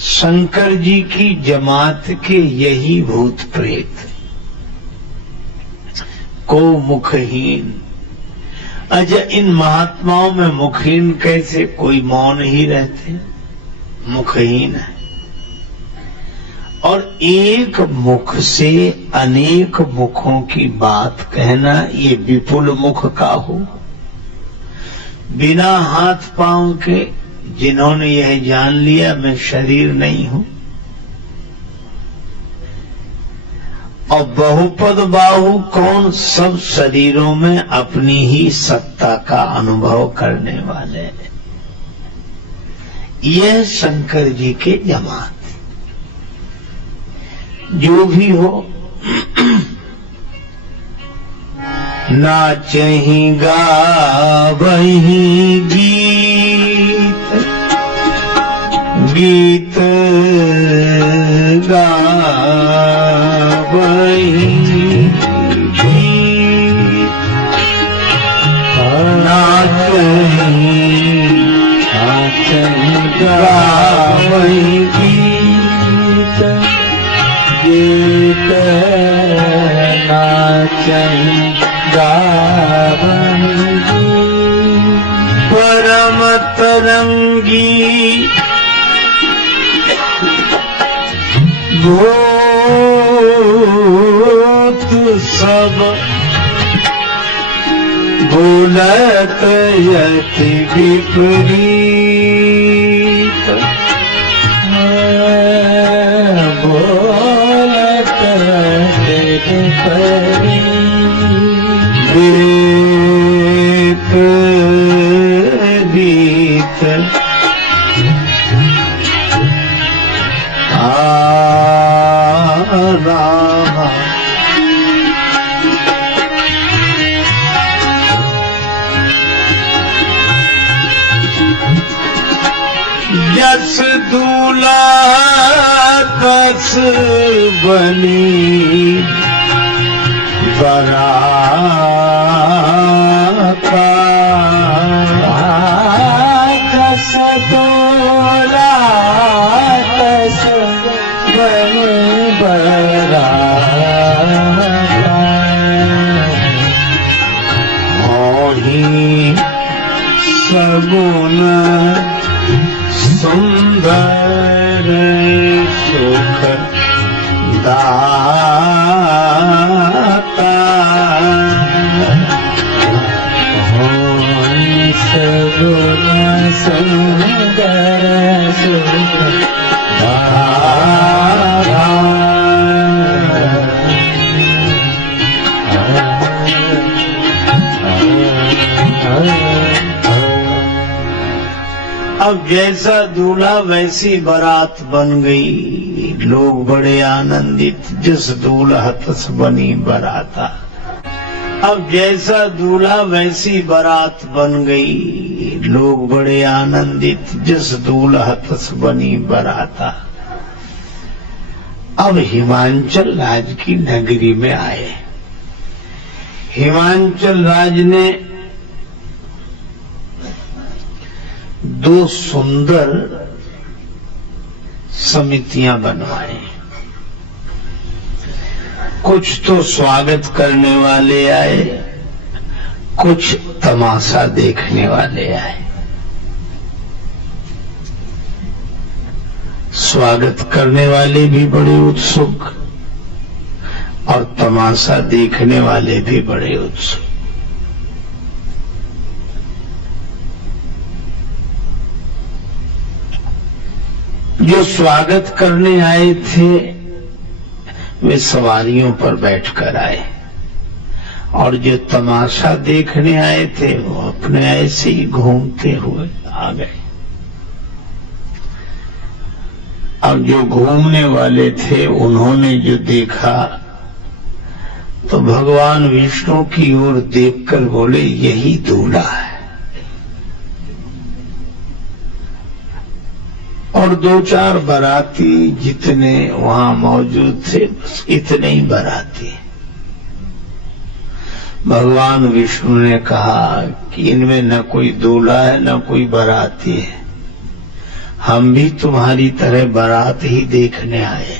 शंकर जी की जमात के यही भूत प्रेत, को मुखहीन। अच्छा, इन महात्माओं में मुखहीन कैसे? कोई मौन ही रहते, मुखहीन है। और एक मुख से अनेक मुखों की बात कहना, ये विपुल मुख का हो। बिना हाथ पांव के जिन्होंने यह जान लिया मैं शरीर नहीं हूं, और बहुपद बाहु कौन? सब शरीरों में अपनी ही सत्ता का अनुभव करने वाले। यह शंकर जी के जमात। जो भी हो, नाचहि गावहि गीत, गीत गावहि गीत, नाचहि गावहि गीत, गीत नाचहि गावहि गीत, परम तरंगी भूत सब बोलत यति विपरीत, बोलत यति विपरीत, राम जस दूल्हा तस बनी बराता, जस दूल्हा तस बनी बराता, मोही सगुन सुंदर सुख दाता, सगुन सुंदर सुख दाता। अब जैसा दूल्हा वैसी बारात बन गई, लोग बड़े आनंदित, जिस दूल्हा तस बनी बराता। अब जैसा दूल्हा वैसी बारात बन गई, लोग बड़े आनंदित, जिस दूल्हा तस बनी बराता। अब हिमांचल राज की नगरी में आए। हिमांचल राज ने दो सुंदर समितियां बनवाई। कुछ तो स्वागत करने वाले आए, कुछ तमाशा देखने वाले आए। स्वागत करने वाले भी बड़े उत्सुक और तमाशा देखने वाले भी बड़े उत्सुक। जो स्वागत करने आए थे वे सवारियों पर बैठकर आए और जो तमाशा देखने आए थे वो अपने ऐसे ही घूमते हुए आ गए। और जो घूमने वाले थे उन्होंने जो देखा तो भगवान विष्णु की ओर देखकर बोले, यही दूल्हा है। और दो चार बाराती जितने वहां मौजूद थे बस इतने ही बाराती। भगवान विष्णु ने कहा कि इनमें न कोई दूल्हा है न कोई बाराती है, हम भी तुम्हारी तरह बारात ही देखने आए।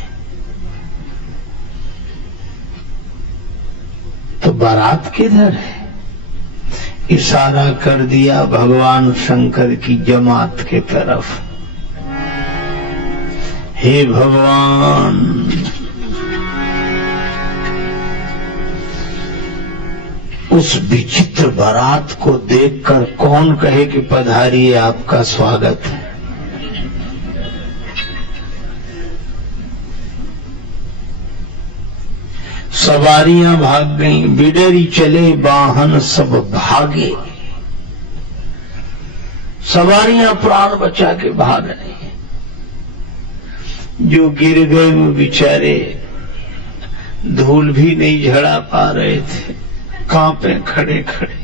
तो बारात किधर है? इशारा कर दिया भगवान शंकर की जमात के तरफ। हे भगवान, उस विचित्र बारात को देखकर कौन कहे कि पधारिए, आपका स्वागत है। सवारियां भाग गईं, बिडरी चले वाहन सब भागे। सवारियां प्राण बचा के भाग रही। जो गिर गए वो बेचारे धूल भी नहीं झड़ा पा रहे थे, कांपे खड़े खड़े।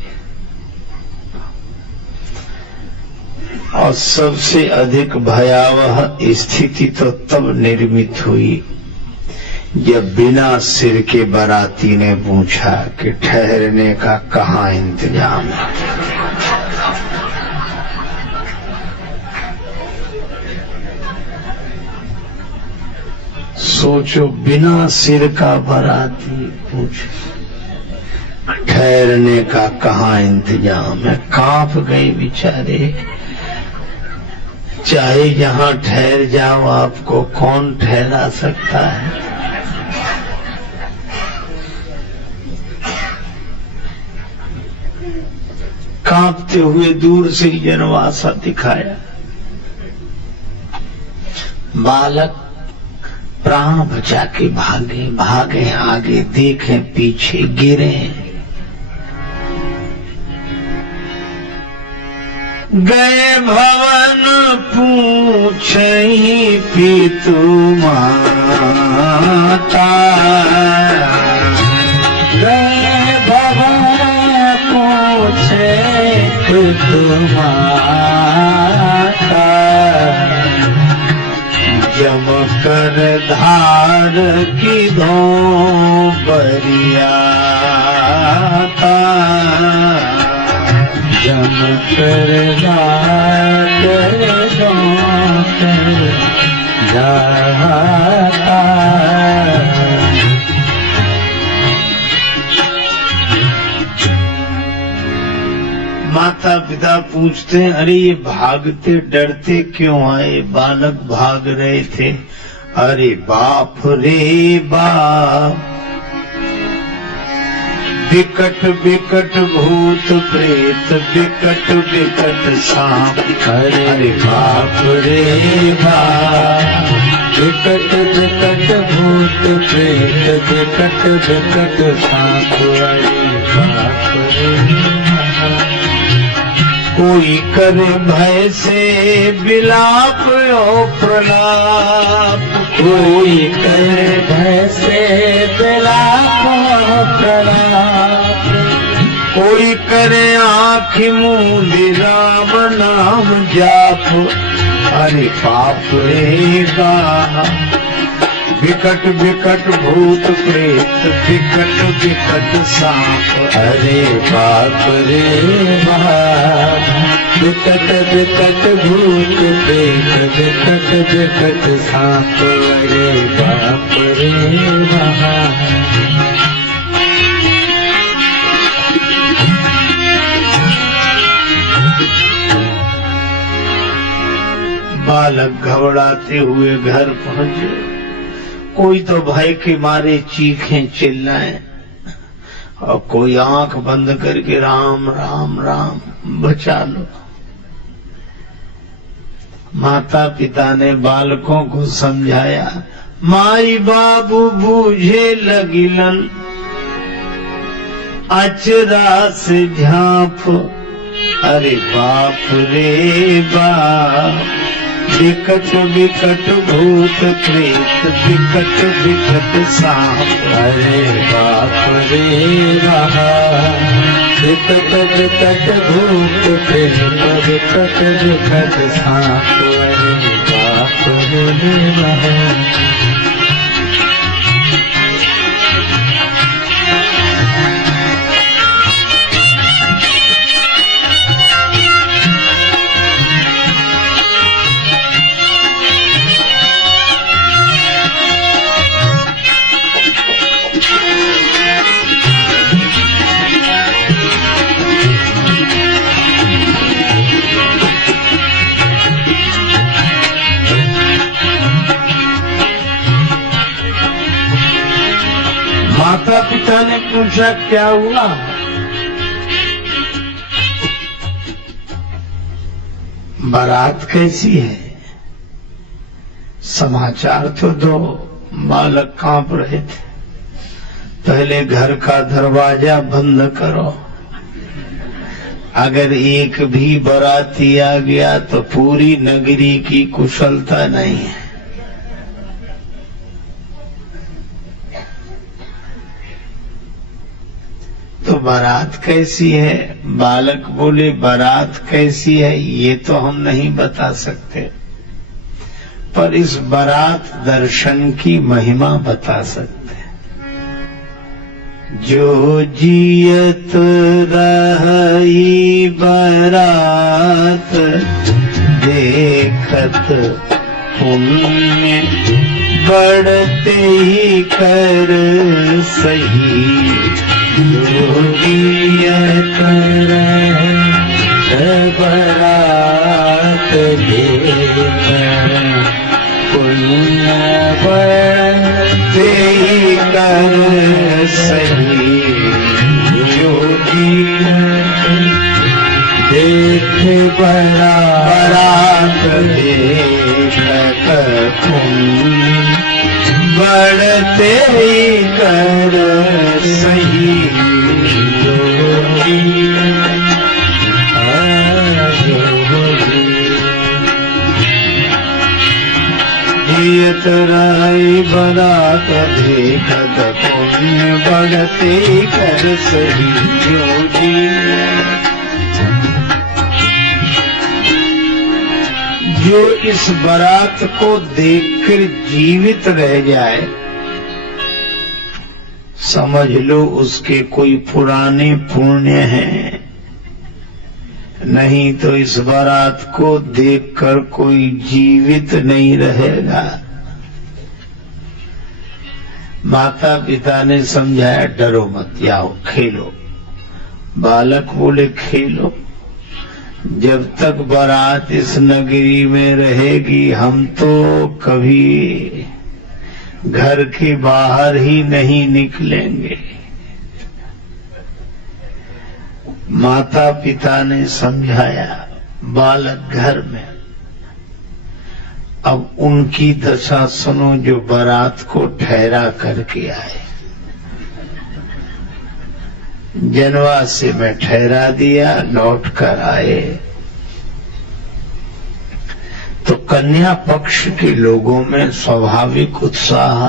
और सबसे अधिक भयावह स्थिति तो तब निर्मित हुई जब बिना सिर के बाराती ने पूछा कि ठहरने का कहाँ इंतजाम है। सोचो, बिना सिर का बाराती पूछे ठहरने का कहाँ इंतजाम है। कांप गए बेचारे। चाहे जहां ठहर जाओ, आपको कौन ठहरा सकता है? कांपते हुए दूर से ही जनवासा दिखाया। बालक प्राण बचा के भागे, भागे आगे, देखें पीछे, गिरे। गए भवन पूछई पितु माता, गए भवन पूछे पितु माता, जम कर धार की दो बरियाता, जम कर धार दो जाता। माता पिता पूछते हैं, अरे ये भागते डरते क्यों आए? बालक भाग रहे थे। अरे बाप रे बाप, विकट विकट भूत प्रेत, विकट विकट सांप। अरे बाप रे बाप, विकट विकट भूत प्रेत, विकट विकट सांप। अरे बाप रे, कोई करे भय से विलाप ओ प्रलाप, कोई करे भय से विलाप ओ प्रलाप, कोई करे आँखि मूंदी राम नाम जाप। अरे बाप रे बाप, विकट विकट भूत प्रेत विकट विकट सांप। अरे बाप रे बाप, विकट विकट भूत प्रेत विकट विकट सांप। अरे बाप रे बाप। बालक घबराते हुए घर पहुंचे। कोई तो भय के मारे चीखें चिल्लाएं और कोई आंख बंद करके राम राम राम बचा लो। माता पिता ने बालकों को समझाया, माई बाबू बूझे लगिलन अचरा से झांप। अरे बाप रे बाप, विकट विकट भूत प्रेत विकट विकट सांप। अरे बाप रे बाप, विकट विकट भूत प्रेत विकट विकट सांप। अरे बाप रे बाप। माता पिता ने पूछा क्या हुआ? बारात कैसी है? समाचार तो दो। बालक कांप रहे थे। पहले घर का दरवाजा बंद करो, अगर एक भी बाराती आ गया तो पूरी नगरी की कुशलता नहीं है। तो बारात कैसी है? बालक बोले, बारात कैसी है ये तो हम नहीं बता सकते, पर इस बारात दर्शन की महिमा बता सकते हैं। जो जियत रही बारात देखत पुण्य बढ़ते ही कर सही। जोगियत बरात लेकर पुण्य बढ़ते ही कर सही। जोगियत देख बारात देखत पुण्य बढ़ते ही कर सही। जियत रही बारात देखत पुण्य बढ़ते ही कर सही। जो इस बारात को देखकर जीवित रह जाए, समझ लो उसके कोई पुराने पुण्य हैं। नहीं तो इस बारात को देखकर कोई जीवित नहीं रहेगा। माता पिता ने समझाया, डरो मत, जाओ खेलो। बालक बोले, खेलो? जब तक बारात इस नगरी में रहेगी हम तो कभी घर के बाहर ही नहीं निकलेंगे। माता पिता ने समझाया, बालक घर में। अब उनकी दशा सुनो जो बारात को ठहरा करके आए। जनवासे में ठहरा दिया, लौट कर आए तो कन्या पक्ष के लोगों में स्वाभाविक उत्साह,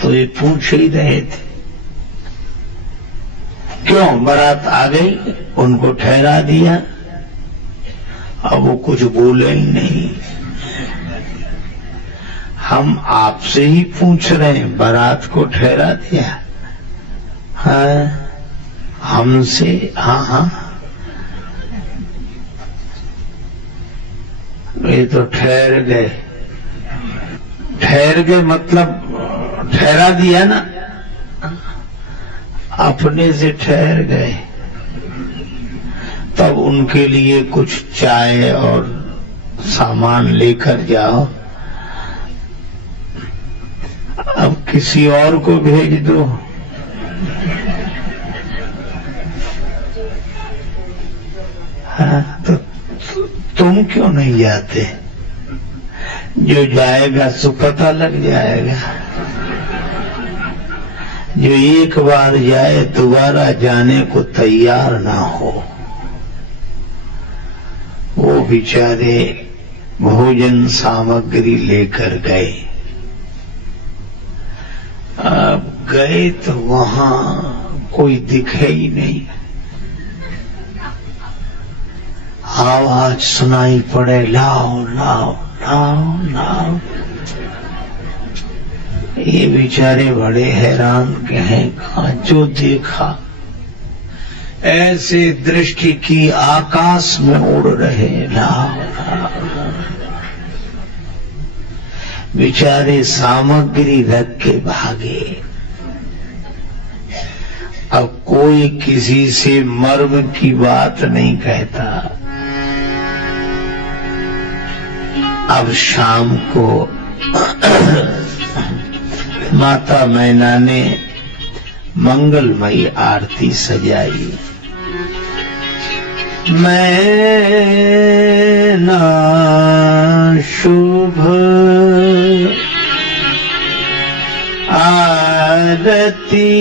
तो ये पूछ ही रहे थे क्यों बारात आ गई, उनको ठहरा दिया। अब वो कुछ बोले ही नहीं। हम आपसे ही पूछ रहे हैं, बारात को ठहरा दिया? हाँ, हमसे? हाँ हाँ, ये तो ठहर गए। ठहर गए मतलब ठहरा दिया ना, अपने से ठहर गए। तब उनके लिए कुछ चाय और सामान लेकर जाओ। अब किसी और को भेज दो। हाँ, तो तुम क्यों नहीं जाते? जो जाएगा सो पता लग जाएगा। जो एक बार जाए दोबारा जाने को तैयार ना हो, वो बेचारे भोजन सामग्री लेकर गए। अब गए तो वहां कोई दिखे ही नहीं। आवाज सुनाई पड़े, लाओ लाओ लाओ लाओ। ये बेचारे बड़े हैरान के हैं, कहा जो देखा ऐसे दृष्टि की आकाश में उड़ रहे, लाओ लाओ लाओ। बेचारे सामग्री रख के भागे। अब कोई किसी से मर्म की बात नहीं कहता। अब शाम को माता मैना ने मंगलमयी आरती सजाई। मैना शुभ आरती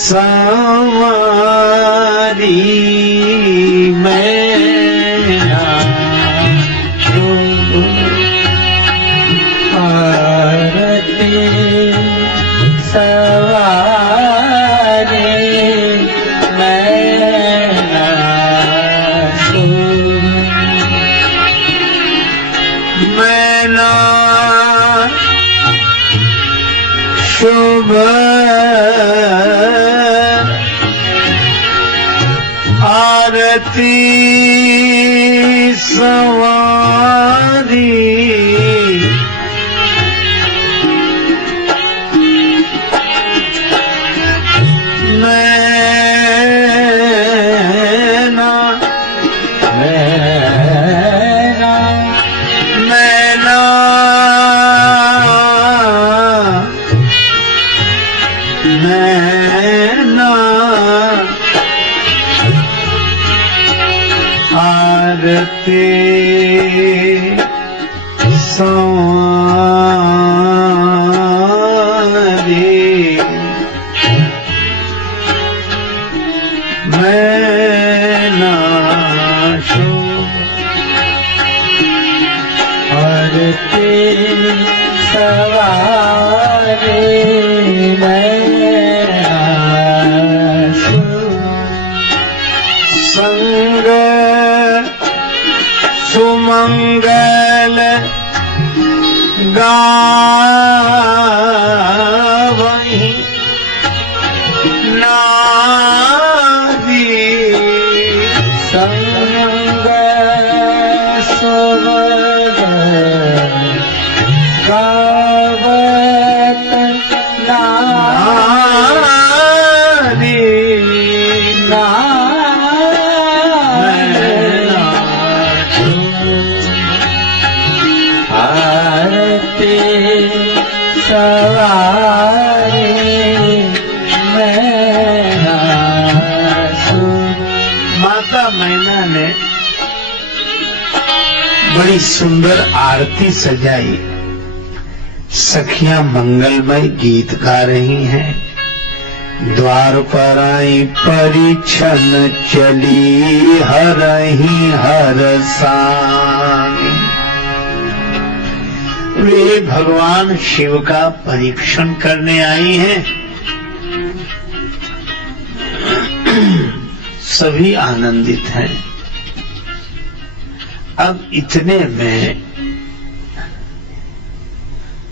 संवारी, मैना शुभ आरती सवारी, मैना शुभ, मैना शुभ आरती सवारी, मैना मैना मैना मैना आरती संवारी, मैना शुभ आरती सवारी, मैना शुभ संग सुमंगल गावहीं नारी, संग सुमंगल गावत नारी, आरती सवारी, मैना शुभ। माता मैना ने बड़ी सुंदर आरती सजाई। सखियां मंगलमय गीत गा रही हैं। द्वार पर आई परिछन चली, हरहि हरसानी। वे भगवान शिव का परीक्षण करने आई हैं। सभी आनंदित हैं। अब इतने में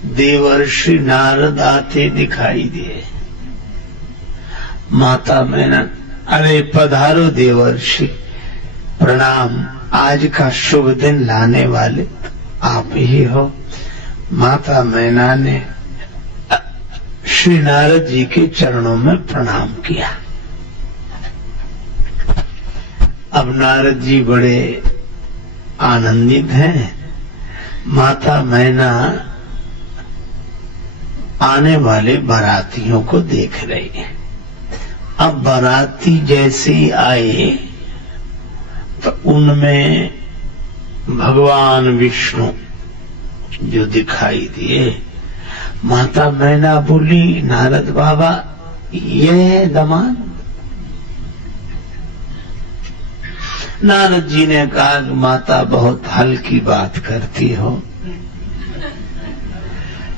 देवर्षि नारद आते दिखाई दिए। माता मैना, अरे पधारो देवर्षि, प्रणाम, आज का शुभ दिन लाने वाले आप ही हो। माता मैना ने श्री नारद जी के चरणों में प्रणाम किया। अब नारद जी बड़े आनंदित हैं। माता मैना आने वाले बारातियों को देख रही है। अब बाराती जैसे ही आए तो उनमें भगवान विष्णु जो दिखाई दिए। माता मैना बोली, नारद बाबा ये है दामाद। नारद जी ने कहा, माता बहुत हल्की बात करती हो,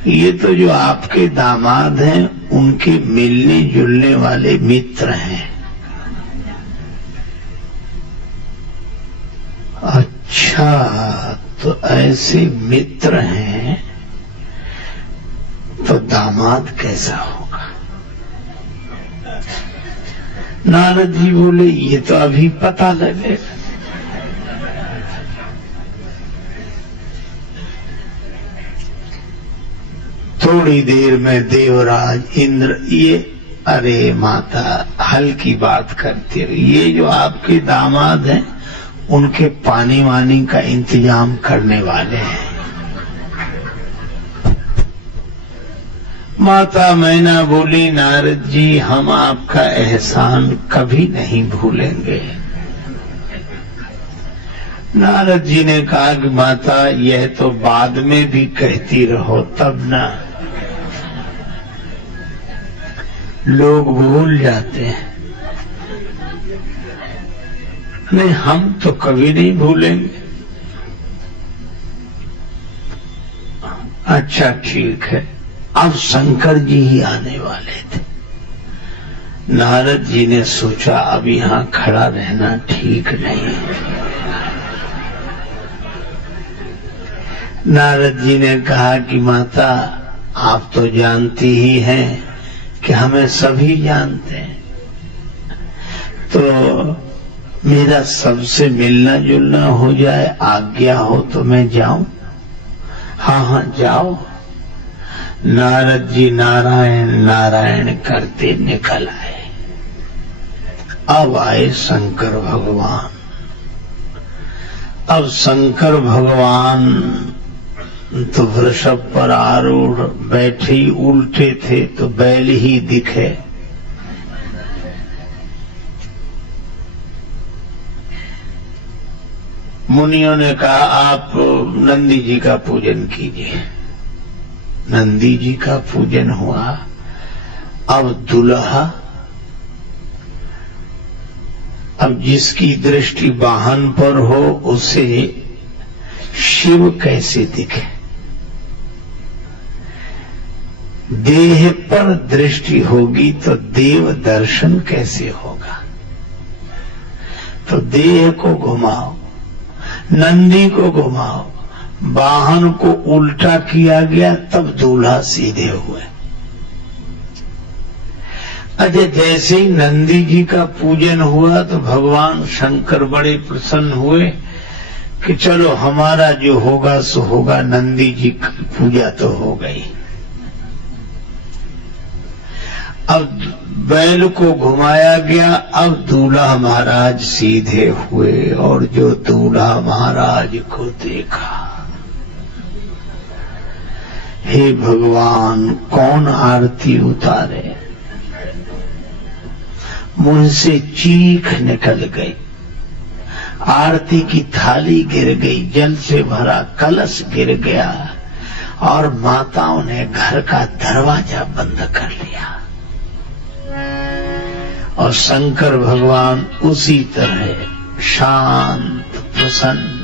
ये तो जो आपके दामाद हैं उनके मिलने जुलने वाले मित्र हैं। अच्छा, तो ऐसे मित्र हैं तो दामाद कैसा होगा? नारद जी बोले, ये तो अभी पता लगेगा। थोड़ी देर में देवराज इंद्र, ये अरे माता हल्की बात करते हो, ये जो आपके दामाद हैं उनके पानी वानी का इंतजाम करने वाले हैं। माता मैना बोली, नारद जी हम आपका एहसान कभी नहीं भूलेंगे। नारद जी ने कहा कि माता यह तो बाद में भी कहती रहो, तब ना लोग भूल जाते हैं। नहीं, हम तो कभी नहीं भूलेंगे। अच्छा ठीक है। अब शंकर जी ही आने वाले थे। नारद जी ने सोचा अब यहां खड़ा रहना ठीक नहीं। नारद जी ने कहा कि माता आप तो जानती ही हैं कि हमें सभी जानते हैं, तो मेरा सबसे मिलना जुलना हो जाए, आज्ञा हो तो मैं जाऊं? हाँ हाँ जाओ। नारद जी नारायण नारायण करते निकल आए। अब आए शंकर भगवान। अब शंकर भगवान तो वृषभ पर आरूढ़ बैठे ही उल्टे थे तो बैल ही दिखे। मुनियों ने कहा आप नंदी जी का पूजन कीजिए। नंदी जी का पूजन हुआ। अब दुल्हा, अब जिसकी दृष्टि वाहन पर हो उसे शिव कैसे दिखे? देह पर दृष्टि होगी तो देव दर्शन कैसे होगा? तो देह को घुमाओ, नंदी को घुमाओ, वाहन को उल्टा किया गया, तब दूल्हा सीधे हुए। अजय जैसे ही नंदी जी का पूजन हुआ तो भगवान शंकर बड़े प्रसन्न हुए कि चलो हमारा जो होगा सो होगा, नंदी जी की पूजा तो हो गई। अब बैल को घुमाया गया। अब दूल्हा महाराज सीधे हुए और जो दूल्हा महाराज को देखा, हे भगवान कौन आरती उतारे? मुंह से चीख निकल गई, आरती की थाली गिर गई, जल से भरा कलश गिर गया और माताओं ने घर का दरवाजा बंद कर लिया। और शंकर भगवान उसी तरह शांत प्रसन्न।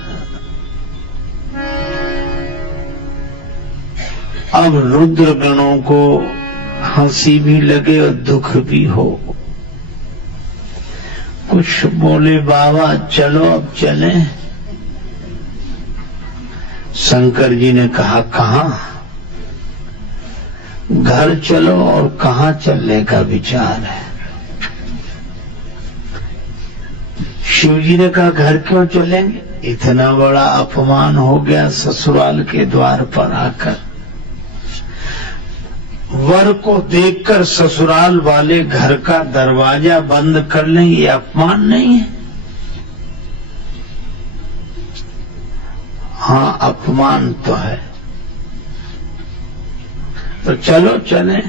अब रुद्र गणों को हंसी भी लगे और दुख भी हो। कुछ बोले बाबा चलो अब चलें। शंकर जी ने कहा कहां? घर चलो और कहाँ चलने का विचार है? शिव जी ने कहा घर क्यों चलेंगे? इतना बड़ा अपमान हो गया ससुराल के द्वार पर आकर। वर को देखकर ससुराल वाले घर का दरवाजा बंद कर लें, ये अपमान नहीं है? हाँ, अपमान तो है। तो चलो चले।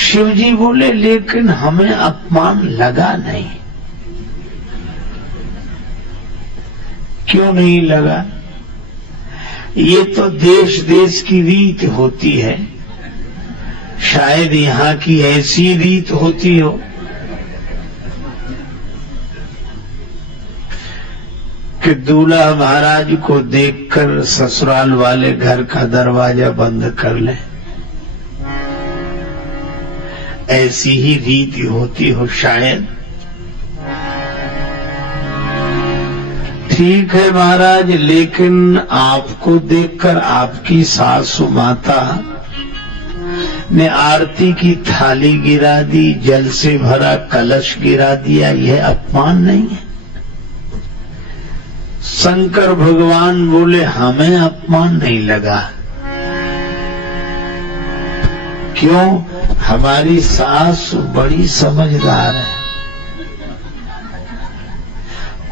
शिव जी बोले लेकिन हमें अपमान लगा नहीं। क्यों नहीं लगा? ये तो देश देश की रीत होती है, शायद यहाँ की ऐसी रीत होती हो कि दूल्हा महाराज को देखकर ससुराल वाले घर का दरवाजा बंद कर ले। ऐसी ही रीति होती हो शायद। ठीक है महाराज, लेकिन आपको देखकर आपकी सासू माता ने आरती की थाली गिरा दी, जल से भरा कलश गिरा दिया, यह अपमान नहीं है? शंकर भगवान बोले हमें अपमान नहीं लगा। क्यों? हमारी सास बड़ी समझदार है।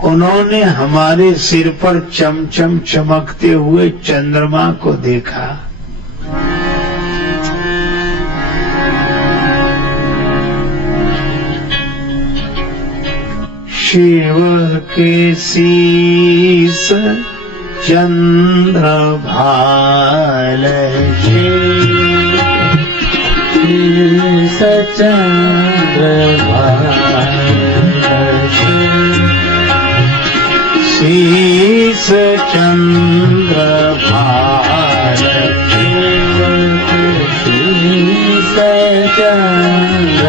उन्होंने हमारे सिर पर चमचम चमकते हुए चंद्रमा को देखा। शिव के शीस चंद्र भाल, शीस चंद्र भाल, शीस चंद्र भाल, शीस चंद्र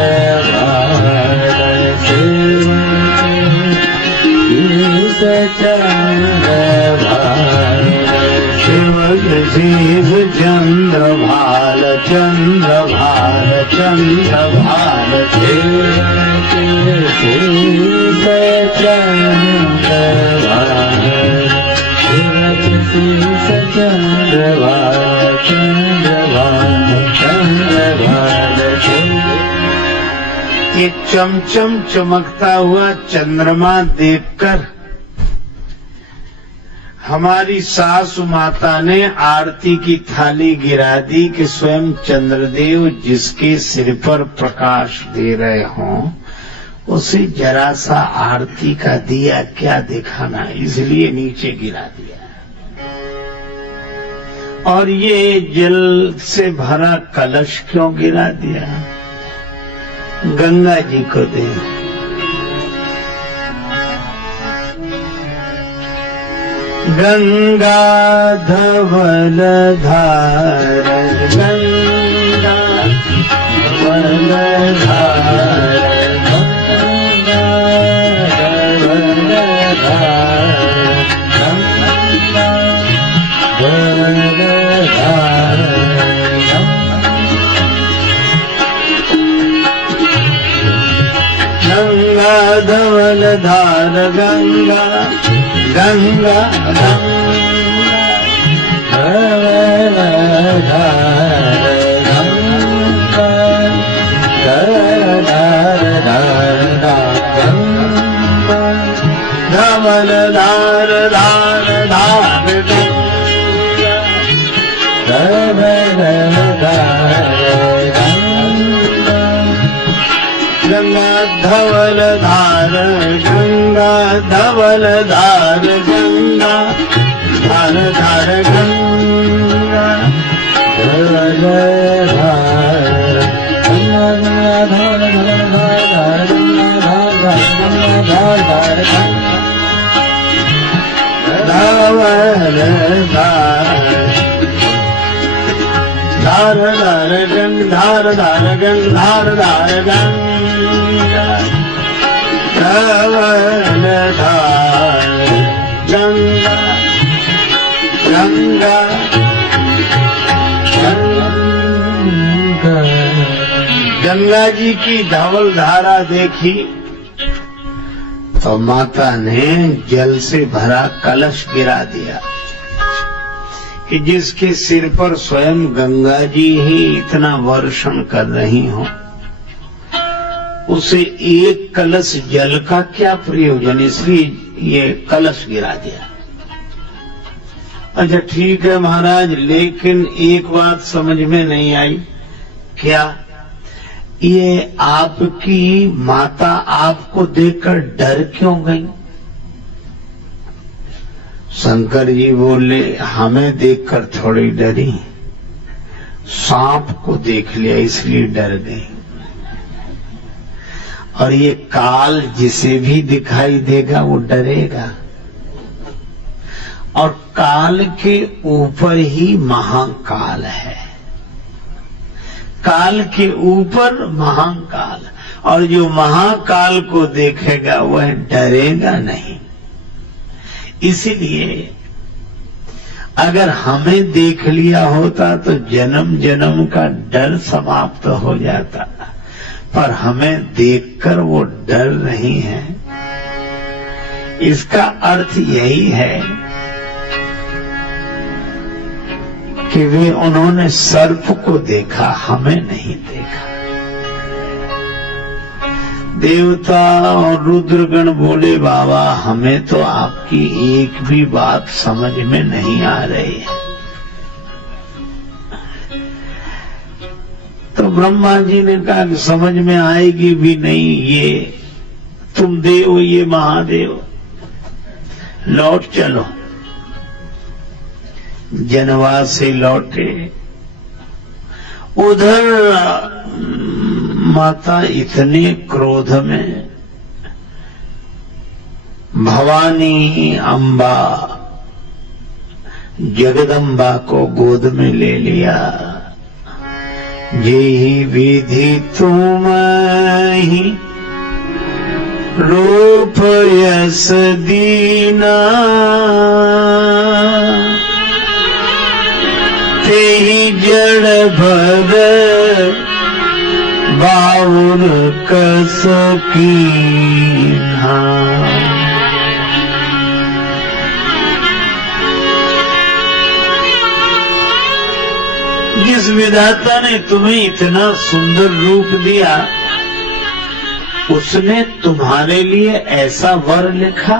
भाल, शीस चंद्र भाल, शिव चंद्र भाल, चंद्र भाल, चंद्र भाल, शीस चंद्र भाल, शीस चंद्र भाल, चंद्र भाल, चंद्र भाल। ये चमचम चमकता हुआ चंद्रमा देखकर हमारी सासु माता ने आरती की थाली गिरा दी कि स्वयं चंद्रदेव जिसके सिर पर प्रकाश दे रहे हों उसे जरा सा आरती का दिया क्या दिखाना, इसलिए नीचे गिरा दिया। और ये जल से भरा कलश क्यों गिरा दिया? गंगा जी को दे। गंगा धवल धार, गंगा धवल धार, गंगा धवल धार, गंगा धवल धार, गंगा धवल धार, गंगा गंगा धवल धार, गंगा धवल धार, गंगा धवल धार, धार धार, धवल धार, गंगा धवल धार, गंगा धवल धार, गंगा धार धार, गंगा धवल धार, गंगा धवल धार, गंगा धार धार, धवल धार, धार धार, गंग धार धार, गंग धार धार, गंगा धवल धार, गंगा गंगा गंगा जी की धवल धारा देखी तो माता ने जल से भरा कलश गिरा दिया कि जिसके सिर पर स्वयं गंगा जी ही इतना वर्षण कर रही हो, उसे एक कलश जल का क्या प्रयोजन, इसलिए ये कलश गिरा दिया। अच्छा ठीक है महाराज, लेकिन एक बात समझ में नहीं आई। क्या? ये आपकी माता आपको देखकर डर क्यों गई? शंकर जी बोले, हमें देखकर थोड़ी डरी, सांप को देख लिया इसलिए डर गई। और ये काल जिसे भी दिखाई देगा वो डरेगा, और काल के ऊपर ही महाकाल है, काल के ऊपर महाकाल, और जो महाकाल को देखेगा वह डरेगा नहीं। इसलिए अगर हमें देख लिया होता तो जन्म जन्म का डर समाप्त हो जाता, पर हमें देखकर वो डर नहीं है। इसका अर्थ यही है कि वे उन्होंने सर्प को देखा, हमें नहीं देखा। देवता और रुद्रगण बोले, बाबा हमें तो आपकी एक भी बात समझ में नहीं आ रही है। तो ब्रह्मा जी ने कहा कि समझ में आएगी भी नहीं, ये तुम देव, ये महादेव, लौट चलो। जनवास से लौटे। उधर माता इतने क्रोध में भवानी अम्बा जगदम्बा को गोद में ले लिया। जेहि विधि तुम ही रूप यस दीना, तेहि जड़ भर बाउर कस कीन्हा। जिस विधाता ने तुम्हें इतना सुंदर रूप दिया, उसने तुम्हारे लिए ऐसा वर लिखा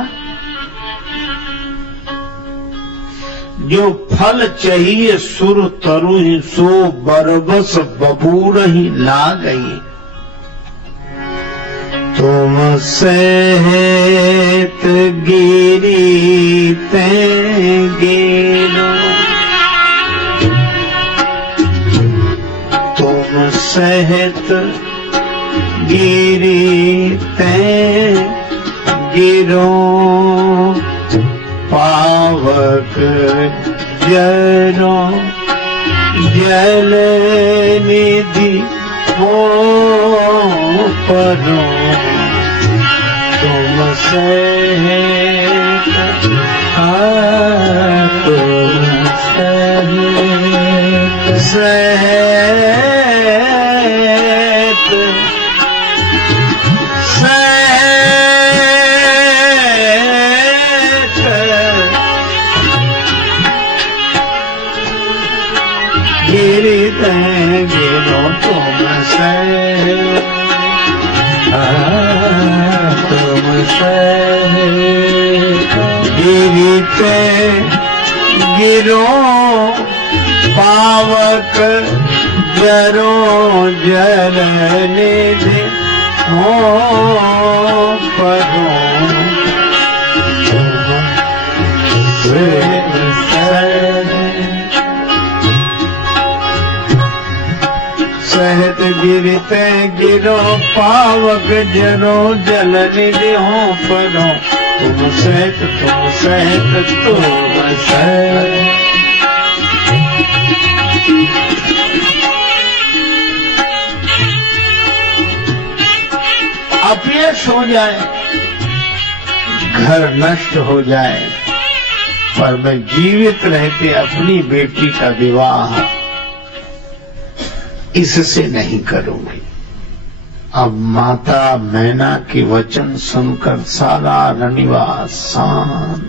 जो फल चाहिए सुर तरु ही सो बरबस बबूर ही ला गई। तुम सहित गिरी ते गिरो, तुम सहित गिरी ते गिरो, पावक जरो जल निधि हो परो। तुम सहित तुम सहित गिरो, तुम सहित तुम सहित गिरते गिरो, पावक जरो जल निधि हो परो। सहित गिरते गिरो, पावक जरो जल निधि हो परो। तुम सहित तुम सहित तुम सहित। अपयश हो जाए, घर नष्ट हो जाए, पर मैं जीवित रहते अपनी बेटी का विवाह इससे नहीं करूंगी। अब माता मैना के वचन सुनकर सारा रनिवास शांत।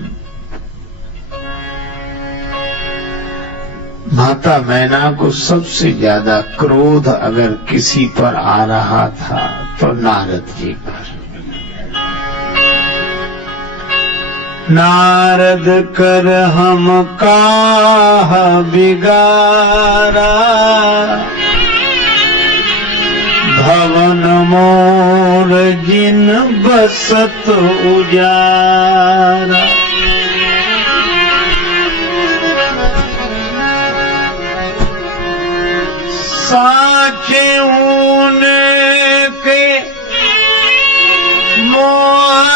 माता मैना को सबसे ज्यादा क्रोध अगर किसी पर आ रहा था तो नारद जी पर। नारद कर हम काह बिगारा, भवन मोर जिन बसत उजारा। साचे उनके मोह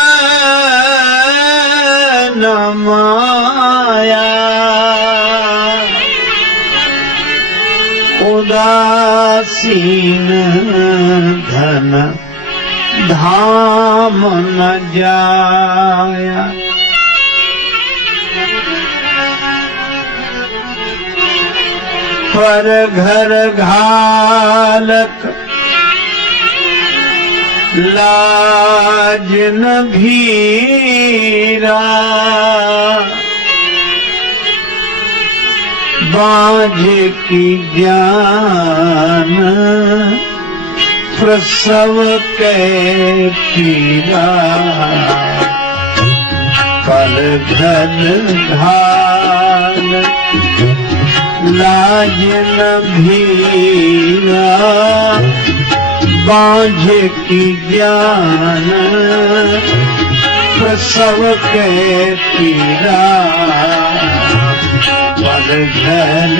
न माया, उदासीन धन धाम न जाया। पर घर घालक लाज न भीरा, बाँझ की ज्ञान प्रसव के पीरा। पर घर घालक लाज न भीरा, बाँझ की ज्ञान प्रसव के पीरा। पर घर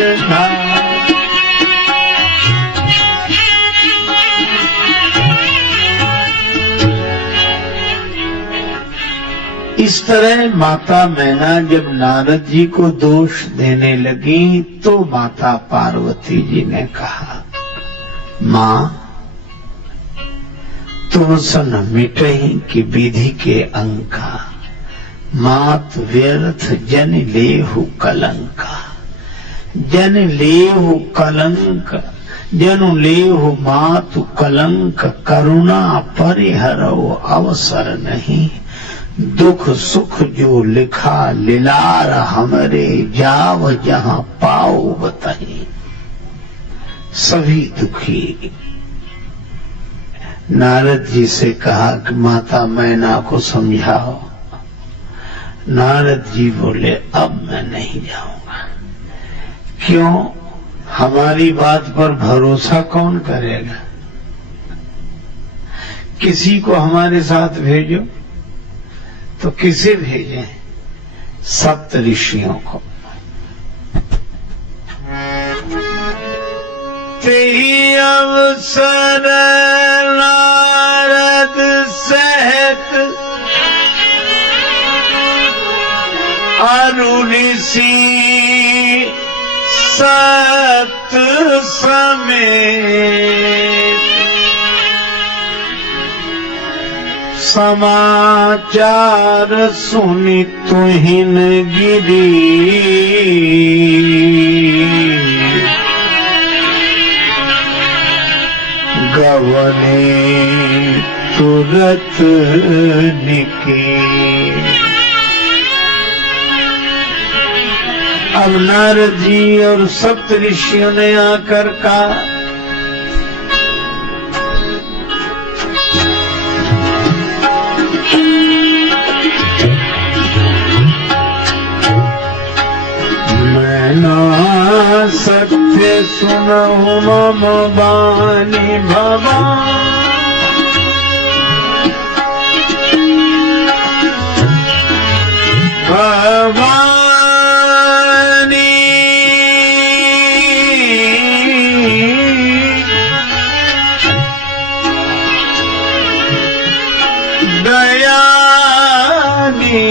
इस तरह माता मैना जब नारद जी को दोष देने लगी तो माता पार्वती जी ने कहा, मां तुम सन मिटही की विधि के अंका, मात व्यर्थ जन लेहु कलंका। जन लेहु कलंक, जनु लेहु मातु कलंक, करुणा परिहरो अवसर नहीं। दुख सुख जो लिखा लिलार हमरे, जाव जहां पाओ बताई। सभी दुखी नारद जी से कहा कि माता मैना को समझाओ। नारद जी बोले अब मैं नहीं जाऊंगा। क्यों? हमारी बात पर भरोसा कौन करेगा? किसी को हमारे साथ भेजो तो किसे भेजें? सप्त ऋषियों को। तेहि अवसर नारद सहित अरु ऋषि सत समेत, समाचार सुनि तुहिन गिरी। गवने तुरत निके। अब नारद जी और सप्त ऋषियों ने आकर कहा, सत्य सुनहु मम बानी भवानी। दयानी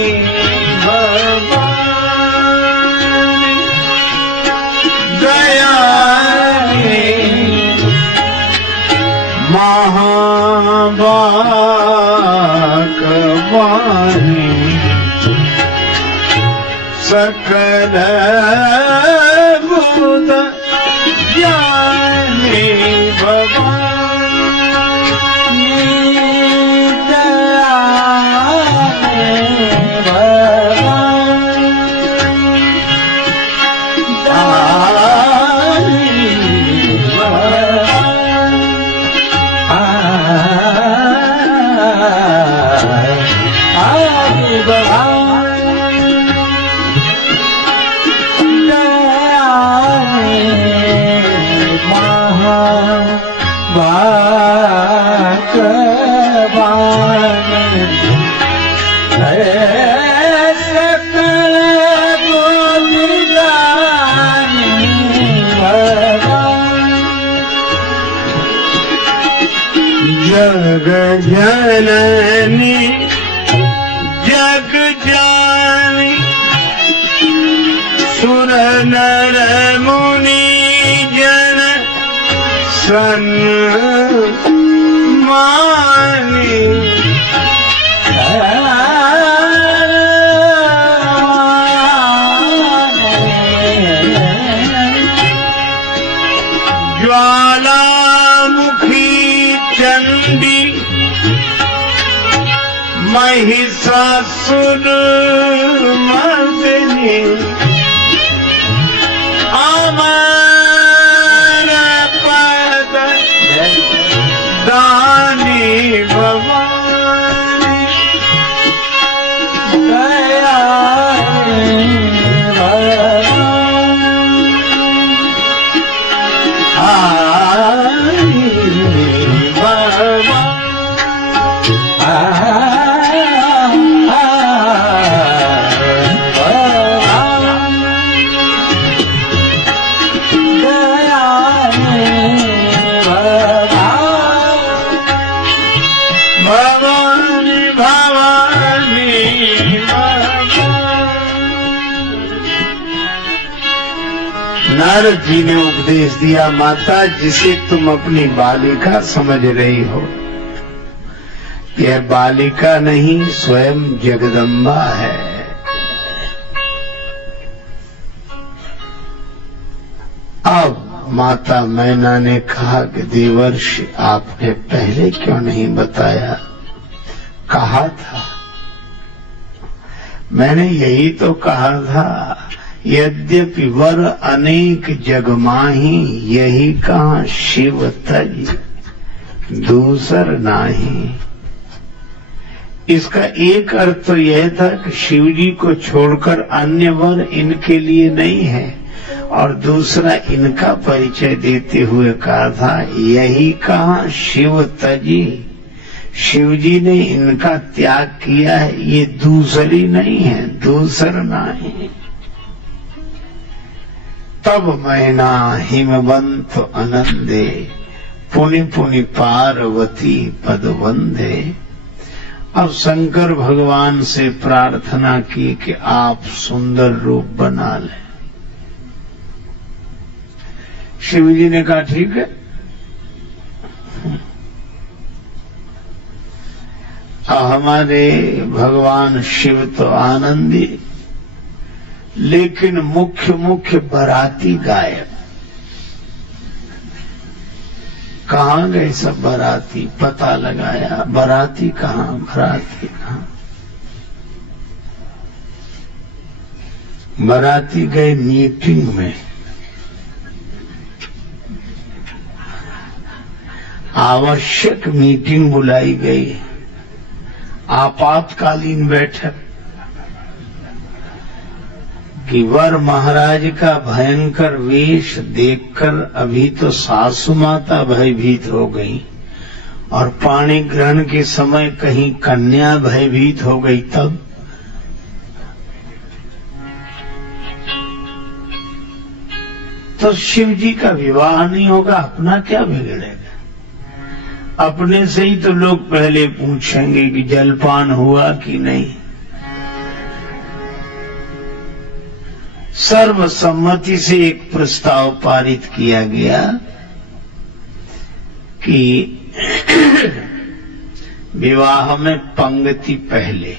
महाबाकवाणी, सकल बुध ज्ञानी भवानी। जग जननी जग जानी सुर नर मुनि जन सन्मानी ज्वालामुखी चंडी महिषासुर मर्दिनी अमर पद दानी भवानी दया नारद जी ने उपदेश दिया, माता जिसे तुम अपनी बालिका समझ रही हो, यह बालिका नहीं स्वयं जगदम्बा है। अब माता मैना ने कहा कि देवर्षि आपने पहले क्यों नहीं बताया? कहा था, मैंने यही तो कहा था, यद्यपि वर अनेक जग माही, यही कहाँ शिव तज दूसर नाही। इसका एक अर्थ तो यह था कि शिव जी को छोड़कर अन्य वर इनके लिए नहीं है, और दूसरा इनका परिचय देते हुए कहा था, यही कहाँ शिव तजी, शिव जी ने इनका त्याग किया है, ये दूसरी नहीं है, दूसर नहीं। तब मैना हिमवंत आनंदे, पुनि पुनि पार्वती पद वंदे। अब शंकर भगवान से प्रार्थना की कि आप सुंदर रूप बना लें। शिव जी ने कहा ठीक है। हमारे भगवान शिव तो आनंदी, लेकिन मुख्य मुख्य बाराती गायब। कहाँ गए सब बाराती? पता लगाया, बाराती कहाँ, बाराती कहाँ? बाराती गए मीटिंग में। आवश्यक मीटिंग बुलाई गई, आपातकालीन बैठक, कि वर महाराज का भयंकर वेश देखकर अभी तो सासु माता भयभीत हो गई, और पाणी ग्रहण के समय कहीं कन्या भयभीत हो गई। तब तो शिव जी का विवाह नहीं होगा, अपना क्या बिगड़ेगा? अपने से ही तो लोग पहले पूछेंगे कि जलपान हुआ कि नहीं। सर्वसम्मति से एक प्रस्ताव पारित किया गया कि विवाह में पंक्ति पहले।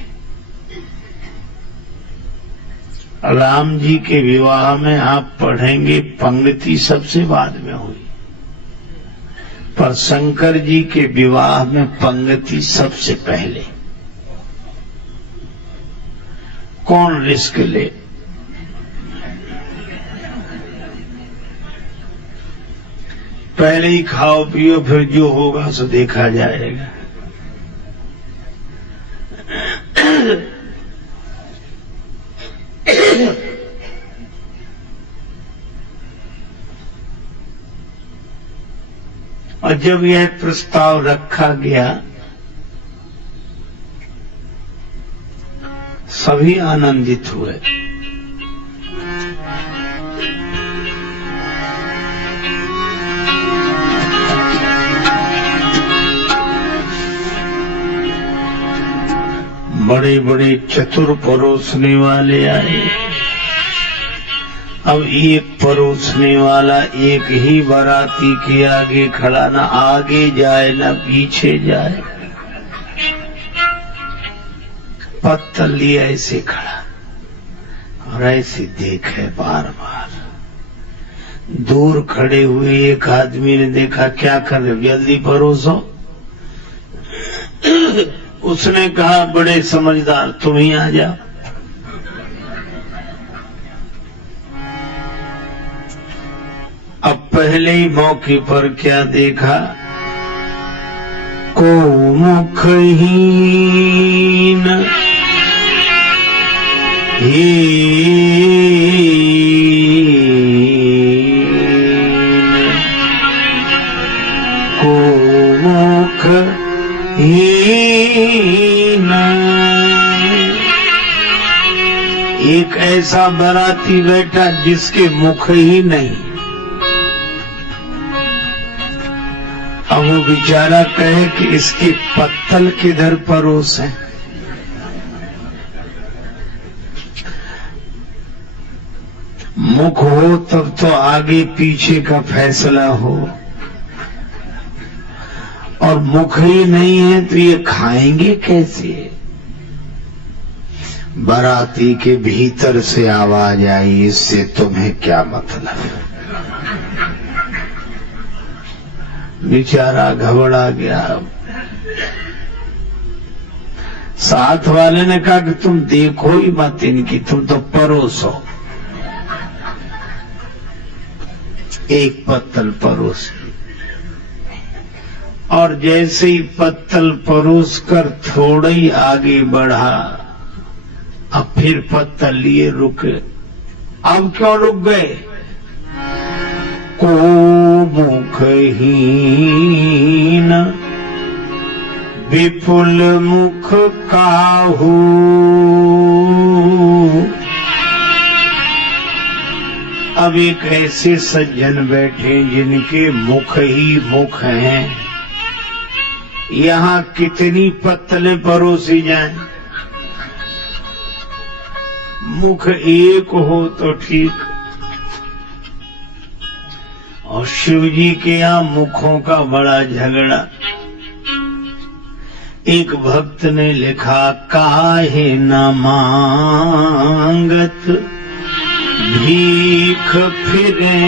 राम जी के विवाह में आप पढ़ेंगे पंक्ति सबसे बाद में हुई, पर शंकर जी के विवाह में पंक्ति सबसे पहले। कौन रिस्क ले? पहले ही खाओ पियो, फिर जो होगा सो देखा जाएगा। और और जब यह प्रस्ताव रखा गया सभी आनंदित हुए। बड़े बड़े चतुर परोसने वाले आए। अब एक परोसने वाला एक ही बाराती के आगे खड़ा, ना आगे जाए ना पीछे जाए, पत्तल लिए ऐसे खड़ा और ऐसे देखे बार बार। दूर खड़े हुए एक आदमी ने देखा क्या कर रहे, जल्दी परोसो। उसने कहा बड़े समझदार तुम ही आ जाओ। अब पहले ही मौके पर क्या देखा, को मुखहीन को मुखहीन, एक ऐसा बाराती बैठा जिसके मुख ही नहीं। अब वो बेचारा कहे कि इसके पत्तल किधर परोस है। मुख हो तब तो आगे पीछे का फैसला हो, और मुख ही नहीं है तो ये खाएंगे कैसे। बाराती के भीतर से आवाज आई, इससे तुम्हें क्या मतलब। बेचारा घबरा गया। साथ वाले ने कहा कि तुम देखो ही मत इनकी, तुम तो परोसो। एक पत्तल परोस, और जैसे ही पत्तल परोस कर थोड़ा ही आगे बढ़ा, अब फिर पत्तल लिए रुके। अब क्यों रुक गए, को मुखहीन विपुल मुख काहू, अब एक ऐसे सज्जन बैठे जिनके मुख ही मुख हैं। यहाँ कितनी पत्तलें परोसी जाएं, मुख एक हो तो ठीक। और शिव जी के यहाँ मुखों का बड़ा झगड़ा। एक भक्त ने लिखा, काहे न मांगत भीख फिरे,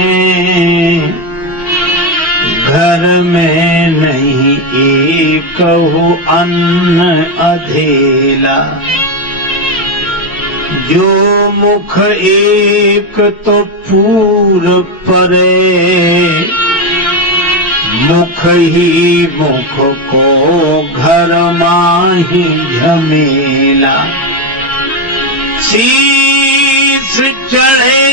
घर में नहीं एक हो अन्न अधेला। जो मुख एक तो पूर परे, मुख ही मुख को घर माही झमेला। शीश चढ़े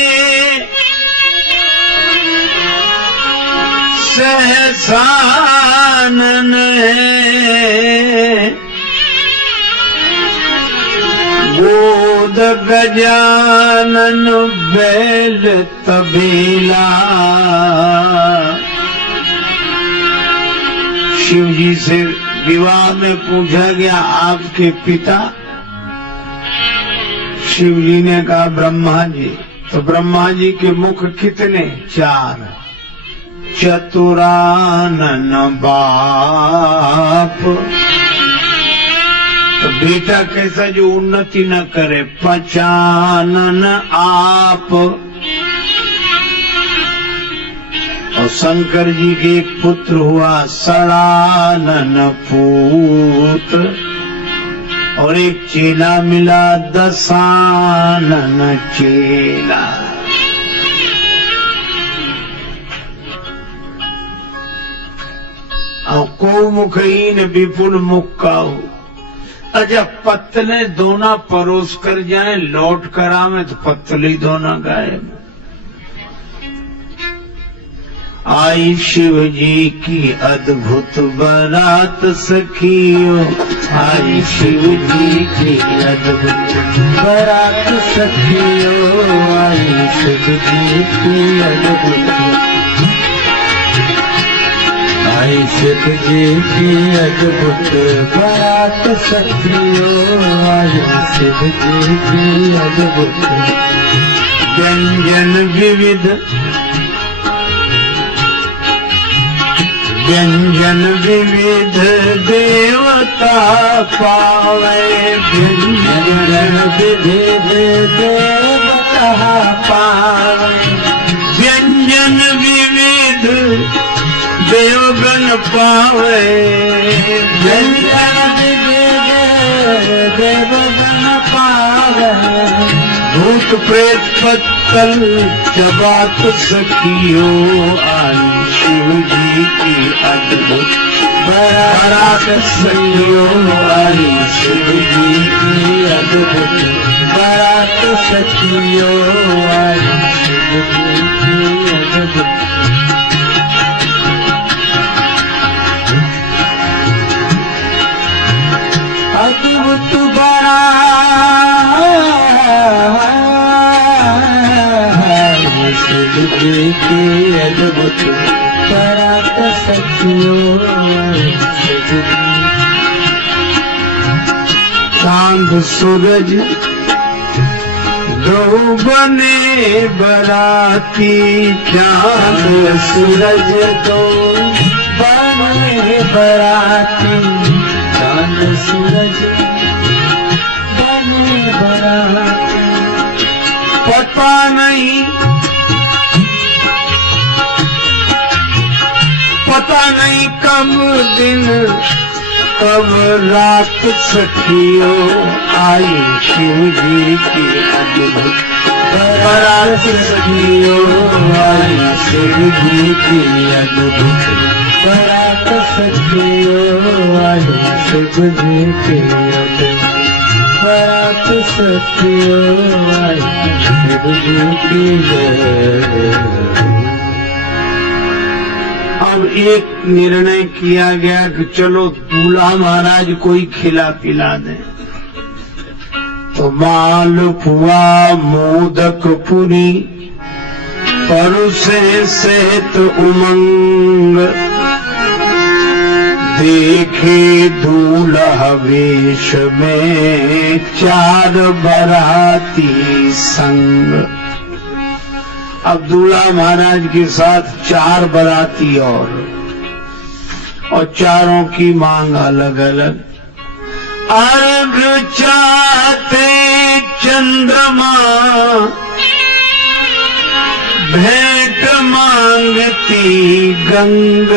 सहसानन है, गोद गजानन बैल तबेला। शिव जी से विवाह में पूछा गया आपके पिता। शिव जी ने कहा ब्रह्मा जी। तो ब्रह्मा जी के मुख कितने, 4। चतुरानन बाप, तो बेटा कैसा जो उन्नति न करे, पचानन आप। और शंकर जी के एक पुत्र हुआ सड़ानन पुत्र, और एक चेला मिला दशानन चेला। और को मुखहीन विपुल मुख काहू। अच्छा पत्तले दोना परोस कर जाए, लौट कर आवे तो पत्तली दोना गायब। आई शिव जी की अद्भुत बारात सखियों, आई शिव जी की अद्भुत बारात सखियों, आई शिव जी की अद्भुत, आई शिव जी की अद्भुत बारात सखियों, आई शिव जी की अद्भुत। व्यंजन विविध, व्यंजन विविध देवता पावे, व्यंजन विविध देवता पावे, व्यंजन विविध देवगण पावे, व्यंजन विविध देवगण पावे। भूत प्रेत पत्तल चबात सखियों, आई शिव जी की अद्भुत बारात सखियों, आई शिव जी की अद्भुत बारात सखियों, आई शिव जी की अद्भुत। अद्भुत बारात शिव जी की अद्भुत बारात सखियों, शिव जी। चांद सूरज दो बने बराती, चांद सूरज दो बने बराती, चांद सूरज बने बराती। पता नहीं, पता नहीं कब दिन कब रात सखियों, आई शिव जी की अद्भुत बारात सखियों, आई शिव जी की अद्भुत बारात सखियों, आई शिव जी की अद्भुत बारात सखियों, आई शिव जी की जय। अब एक निर्णय किया गया कि चलो दूल्हा महाराज कोई खिला पिला दे, तो मालपुआ मोदक पुरी परुसे सहित उमंग, देखे दूल्हा वेश में चार बराती संग। अब दूल्हा महाराज के साथ चार बराती और चारों की मांग अलग अलग। अर्घ चाहते चंद्रमा, भेंट मांगती गंग,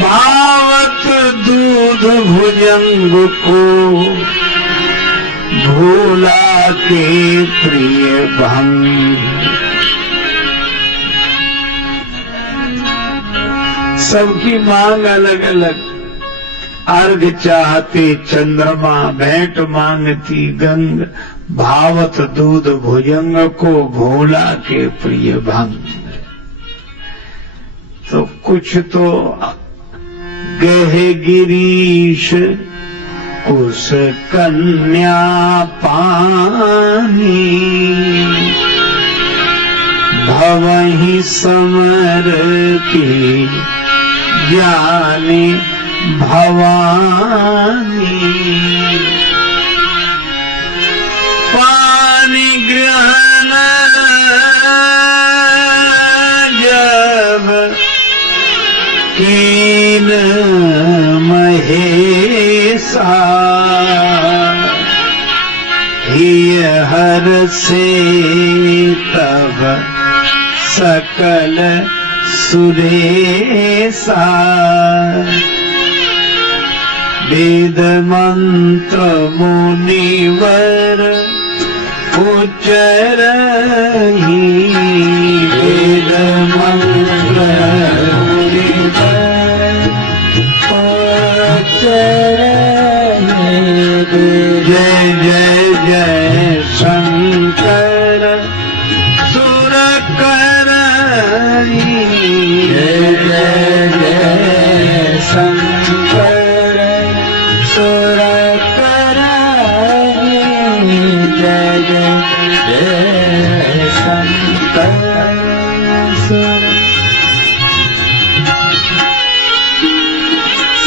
भावत दूध भुजंग को भोला के प्रिय भंग। सबकी मांग अलग अलग। अर्घ चाहते चंद्रमा, भेंट मांगती गंग, भावत दूध भुजंग को भोला के प्रिय भंग। तो कुछ तो गहे गिरीश कुश कन्या पानी, भवहि समर की ज्ञानी भवानी। पानी ग्रहण जब कीन महेशा, हिय हर से तब सकल सुरेशा। वेद मंत्र मुनिवर उच्चरहि, वेद मंत्र मुनिवर उच्चरहि। जय जय जय शंकर सुर कर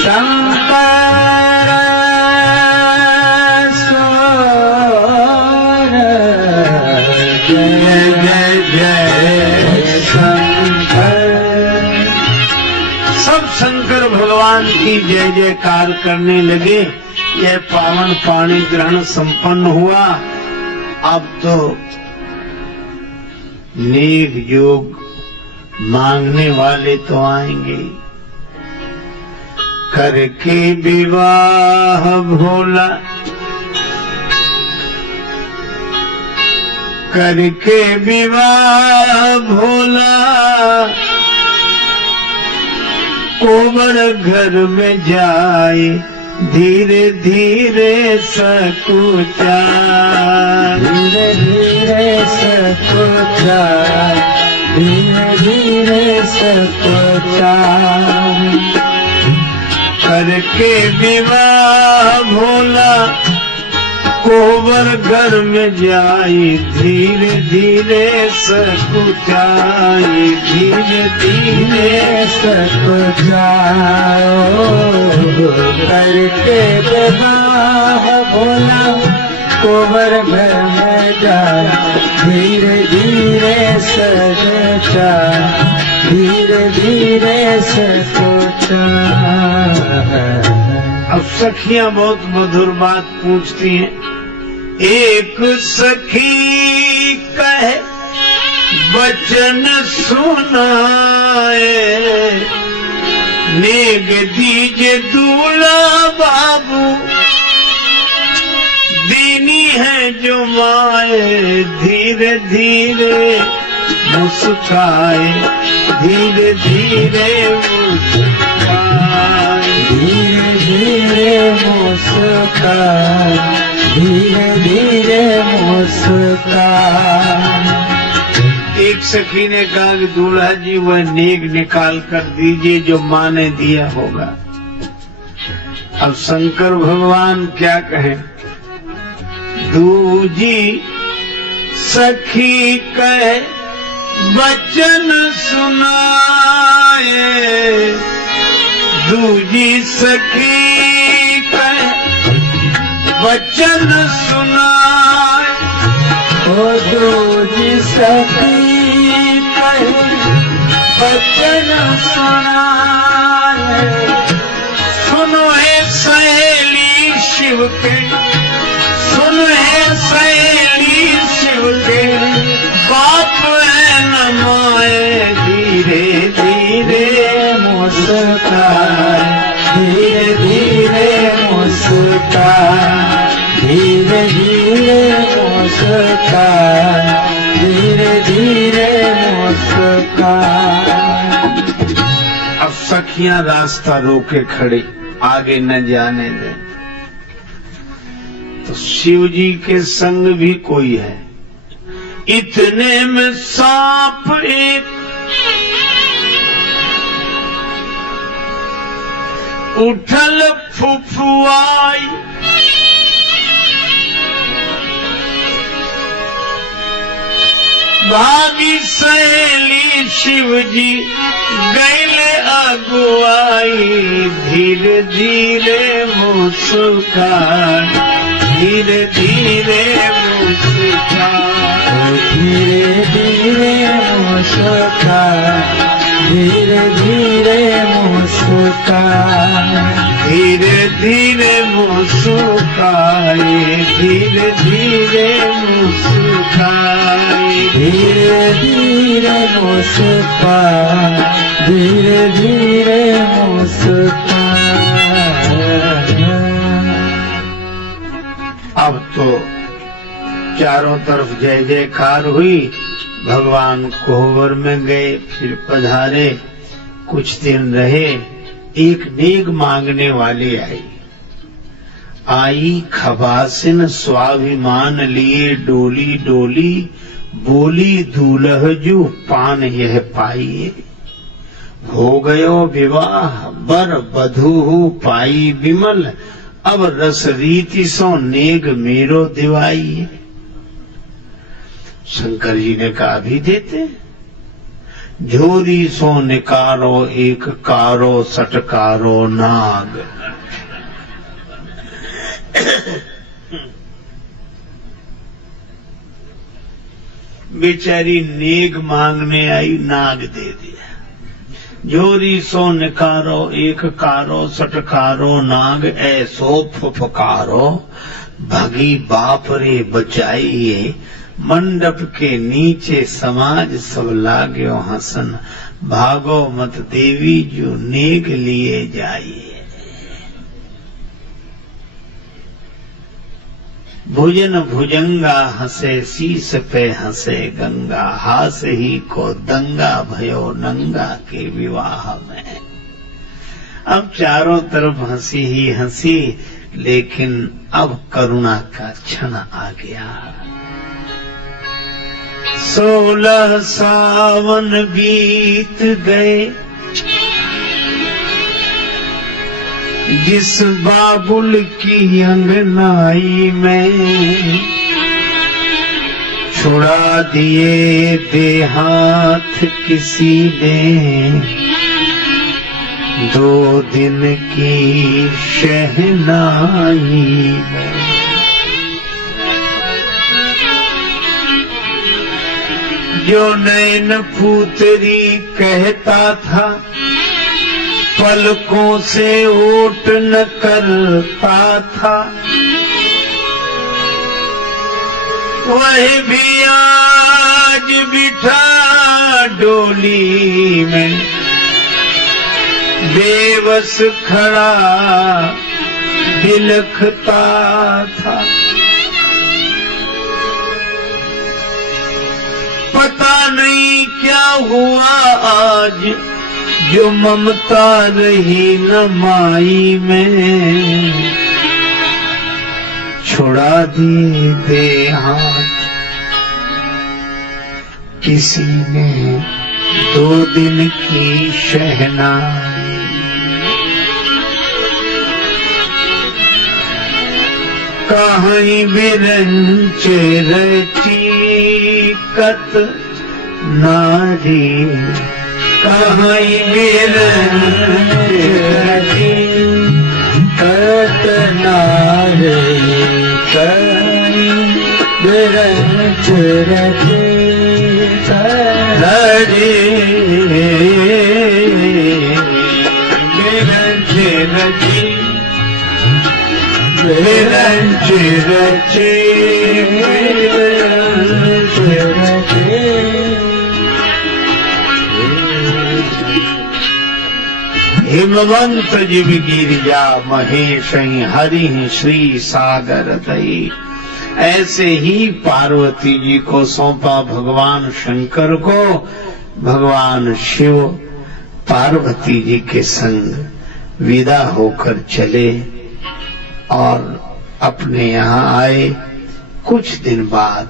शंकर स्वर जय जय जय शंकर। सब शंकर भगवान की जय जयकार करने लगे। यह पावन पाणी ग्रहण संपन्न हुआ। अब तो नेक योग मांगने वाले तो आएंगे। करके विवाह भोला, करके विवाह भोला, कोमर घर में जाए धीरे धीरे सकुचा, धीरे धीरे सकुचा, धीरे धीरे सकुचा। करके विवाह भोला, कोबर घर में जाई धीरे धीरे सकुचाई, धीरे धीरे सकुचाओ। करके विवाह भोला, कोबर घर में जाए धीरे धीरे सकुचा, धीरे धीरे सकुचा। अब सखियां बहुत मधुर बात पूछती हैं। एक सखी कहे वचन सुनाए, नेग दीजे दूल्हा बाबू, दीनी है जो माए धीरे धीरे मुस्काए, धीरे धीरे मुस्काए, धीरे धीरे मुस्कान, धीरे धीरे मुस्कान। एक सखी ने कहा कि दूल्हा जी वह नेक निकाल कर दीजिए जो माँ ने दिया होगा। अब शंकर भगवान क्या कहें। दूजी सखी कहे वचन सुनाए, दूजी सखी कहे वचन सुनाए, ओ दूजी सखी कहे वचन सुनाए। सुनो है सहेली शिव के, सुनो है सहेली शिव के, बाप है न माए धीरे धीरे मुस्कान, धीरे धीरे मुस्कान, धीरे धीरे मुस्कान, धीरे धीरे मुस्कान। अब सखियां रास्ता रोके खड़ी, आगे न जाने दे। तो शिव जी के संग भी कोई है। इतने में सांप एक उठल फुफुआई, भागी सहेली शिव जी गैले अगुआई, धीरे धीरे मुस्कान, धीरे धीरे मुस्कान, धीरे धीरे मुस्कान, धीरे धीरे मुस्कान, धीरे धीरे मुस्काए, धीरे धीरे मुस्काए, धीरे धीरे मुस्कान, धीरे धीरे मुस्कान। अब तो चारों तरफ जय जयकार हुई। भगवान कोहबर में गए, फिर पधारे, कुछ दिन रहे। एक नेग मांगने वाली आई खबासिन स्वाभिमान लिए डोली डोली, बोली दूल्ह जू पान यह पाइए, हो गयो विवाह बर बधू पाई विमल, अब रस रीति सो नेग मेरो दिवाइए। शंकर जी ने कहा अभी देते। झोरी सो निकारो एक कारो सटकारो नाग। बेचारी नेग मांगने आई, नाग दे दिया। झोरी सो निकारो एक कारो सटकारो नाग, ऐसो फुफकारो भगी बाप रे बचाइए। मंडप के नीचे समाज सब लाग्यो हसन, भागो मत देवी जो नेग लिए जाइए। भुजन भुजंगा हंसे शीस पे हंसे गंगा, हास ही को दंगा भयो नंगा के विवाह में। अब चारों तरफ हंसी ही हंसी, लेकिन अब करुणा का क्षण आ गया। 16 सावन बीत गए, जिस बाबुल की अंगनाई में छुड़ा दिए देहात किसी ने, 2 दिन की शहनाई में। जो नैन पूतरी कहता था, पलकों से ओट न करता था, वह भी आज बिठा डोली में, बेबस खड़ा बिलखता था। पता नहीं क्या हुआ आज, जो ममता रही न माई में, छुड़ा दी देहात किसी ने, 2 दिन की शहनाई। कहीं बिरंच रचीकत नारी, कहीं बिरंच रचीकत नारी, कहीं बिरंच रचीकत नारी, बिरंच रची बिरंच रचे, बिरंच रचे। हिमवंत जिव गिरिजा महेश हरि श्री सागर दई। ऐसे ही पार्वती जी को सौंपा भगवान शंकर को। भगवान शिव पार्वती जी के संग विदा होकर चले और अपने यहाँ आए। कुछ दिन बाद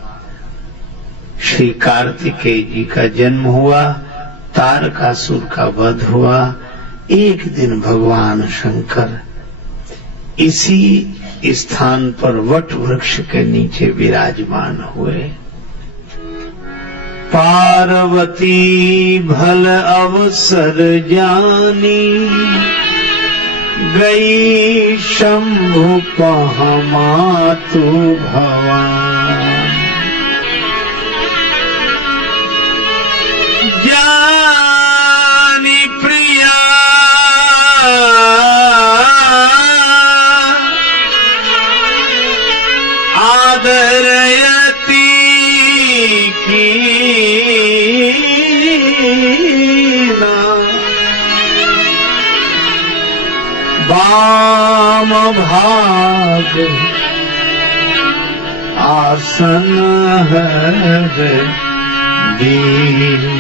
श्री कार्तिकेय जी का जन्म हुआ, तारकासुर का वध हुआ। एक दिन भगवान शंकर इसी स्थान पर वट वृक्ष के नीचे विराजमान हुए। पार्वती भल अवसर जानी, गई शंभु पहमातु भवान। जानी प्रिया आदरयती की वाम भाग आसन है दीना।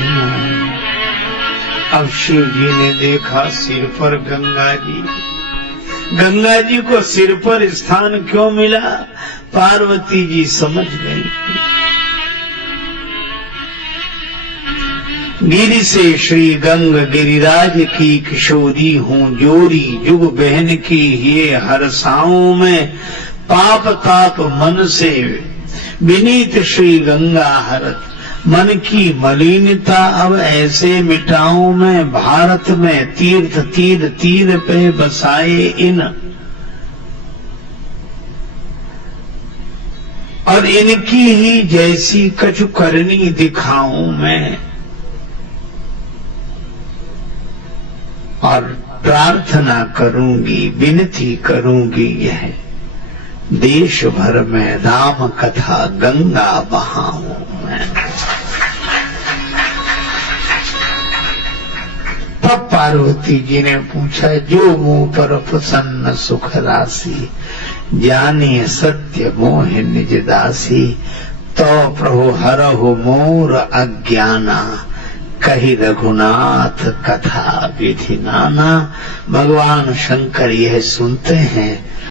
अब शिव जी ने देखा सिर पर गंगा जी। गंगा जी को सिर पर स्थान क्यों मिला? पार्वती जी समझ गई। गिरि से श्री गंग गिरिराज की किशोरी हूँ जोरी, जुग बहन की ये हरसाओं में पाप ताप मन से विनीत श्री गंगा हरत। मन की मलिनता अब ऐसे मिटाऊं मैं, भारत में तीर्थ तीर तीर पे बसाए इन, और इनकी ही जैसी कछु करनी दिखाऊं मैं। और प्रार्थना करूंगी, विनती करूंगी, यह देश भर में राम कथा गंगा बहाऊं मैं। तब पार्वती जी ने पूछा, जो मुंह पर प्रसन्न सुख राशि, जानिए सत्य मोह निज दासी, तो प्रभु हरहु मोर अज्ञाना, कही रघुनाथ कथा विधि नाना। भगवान शंकर यह सुनते हैं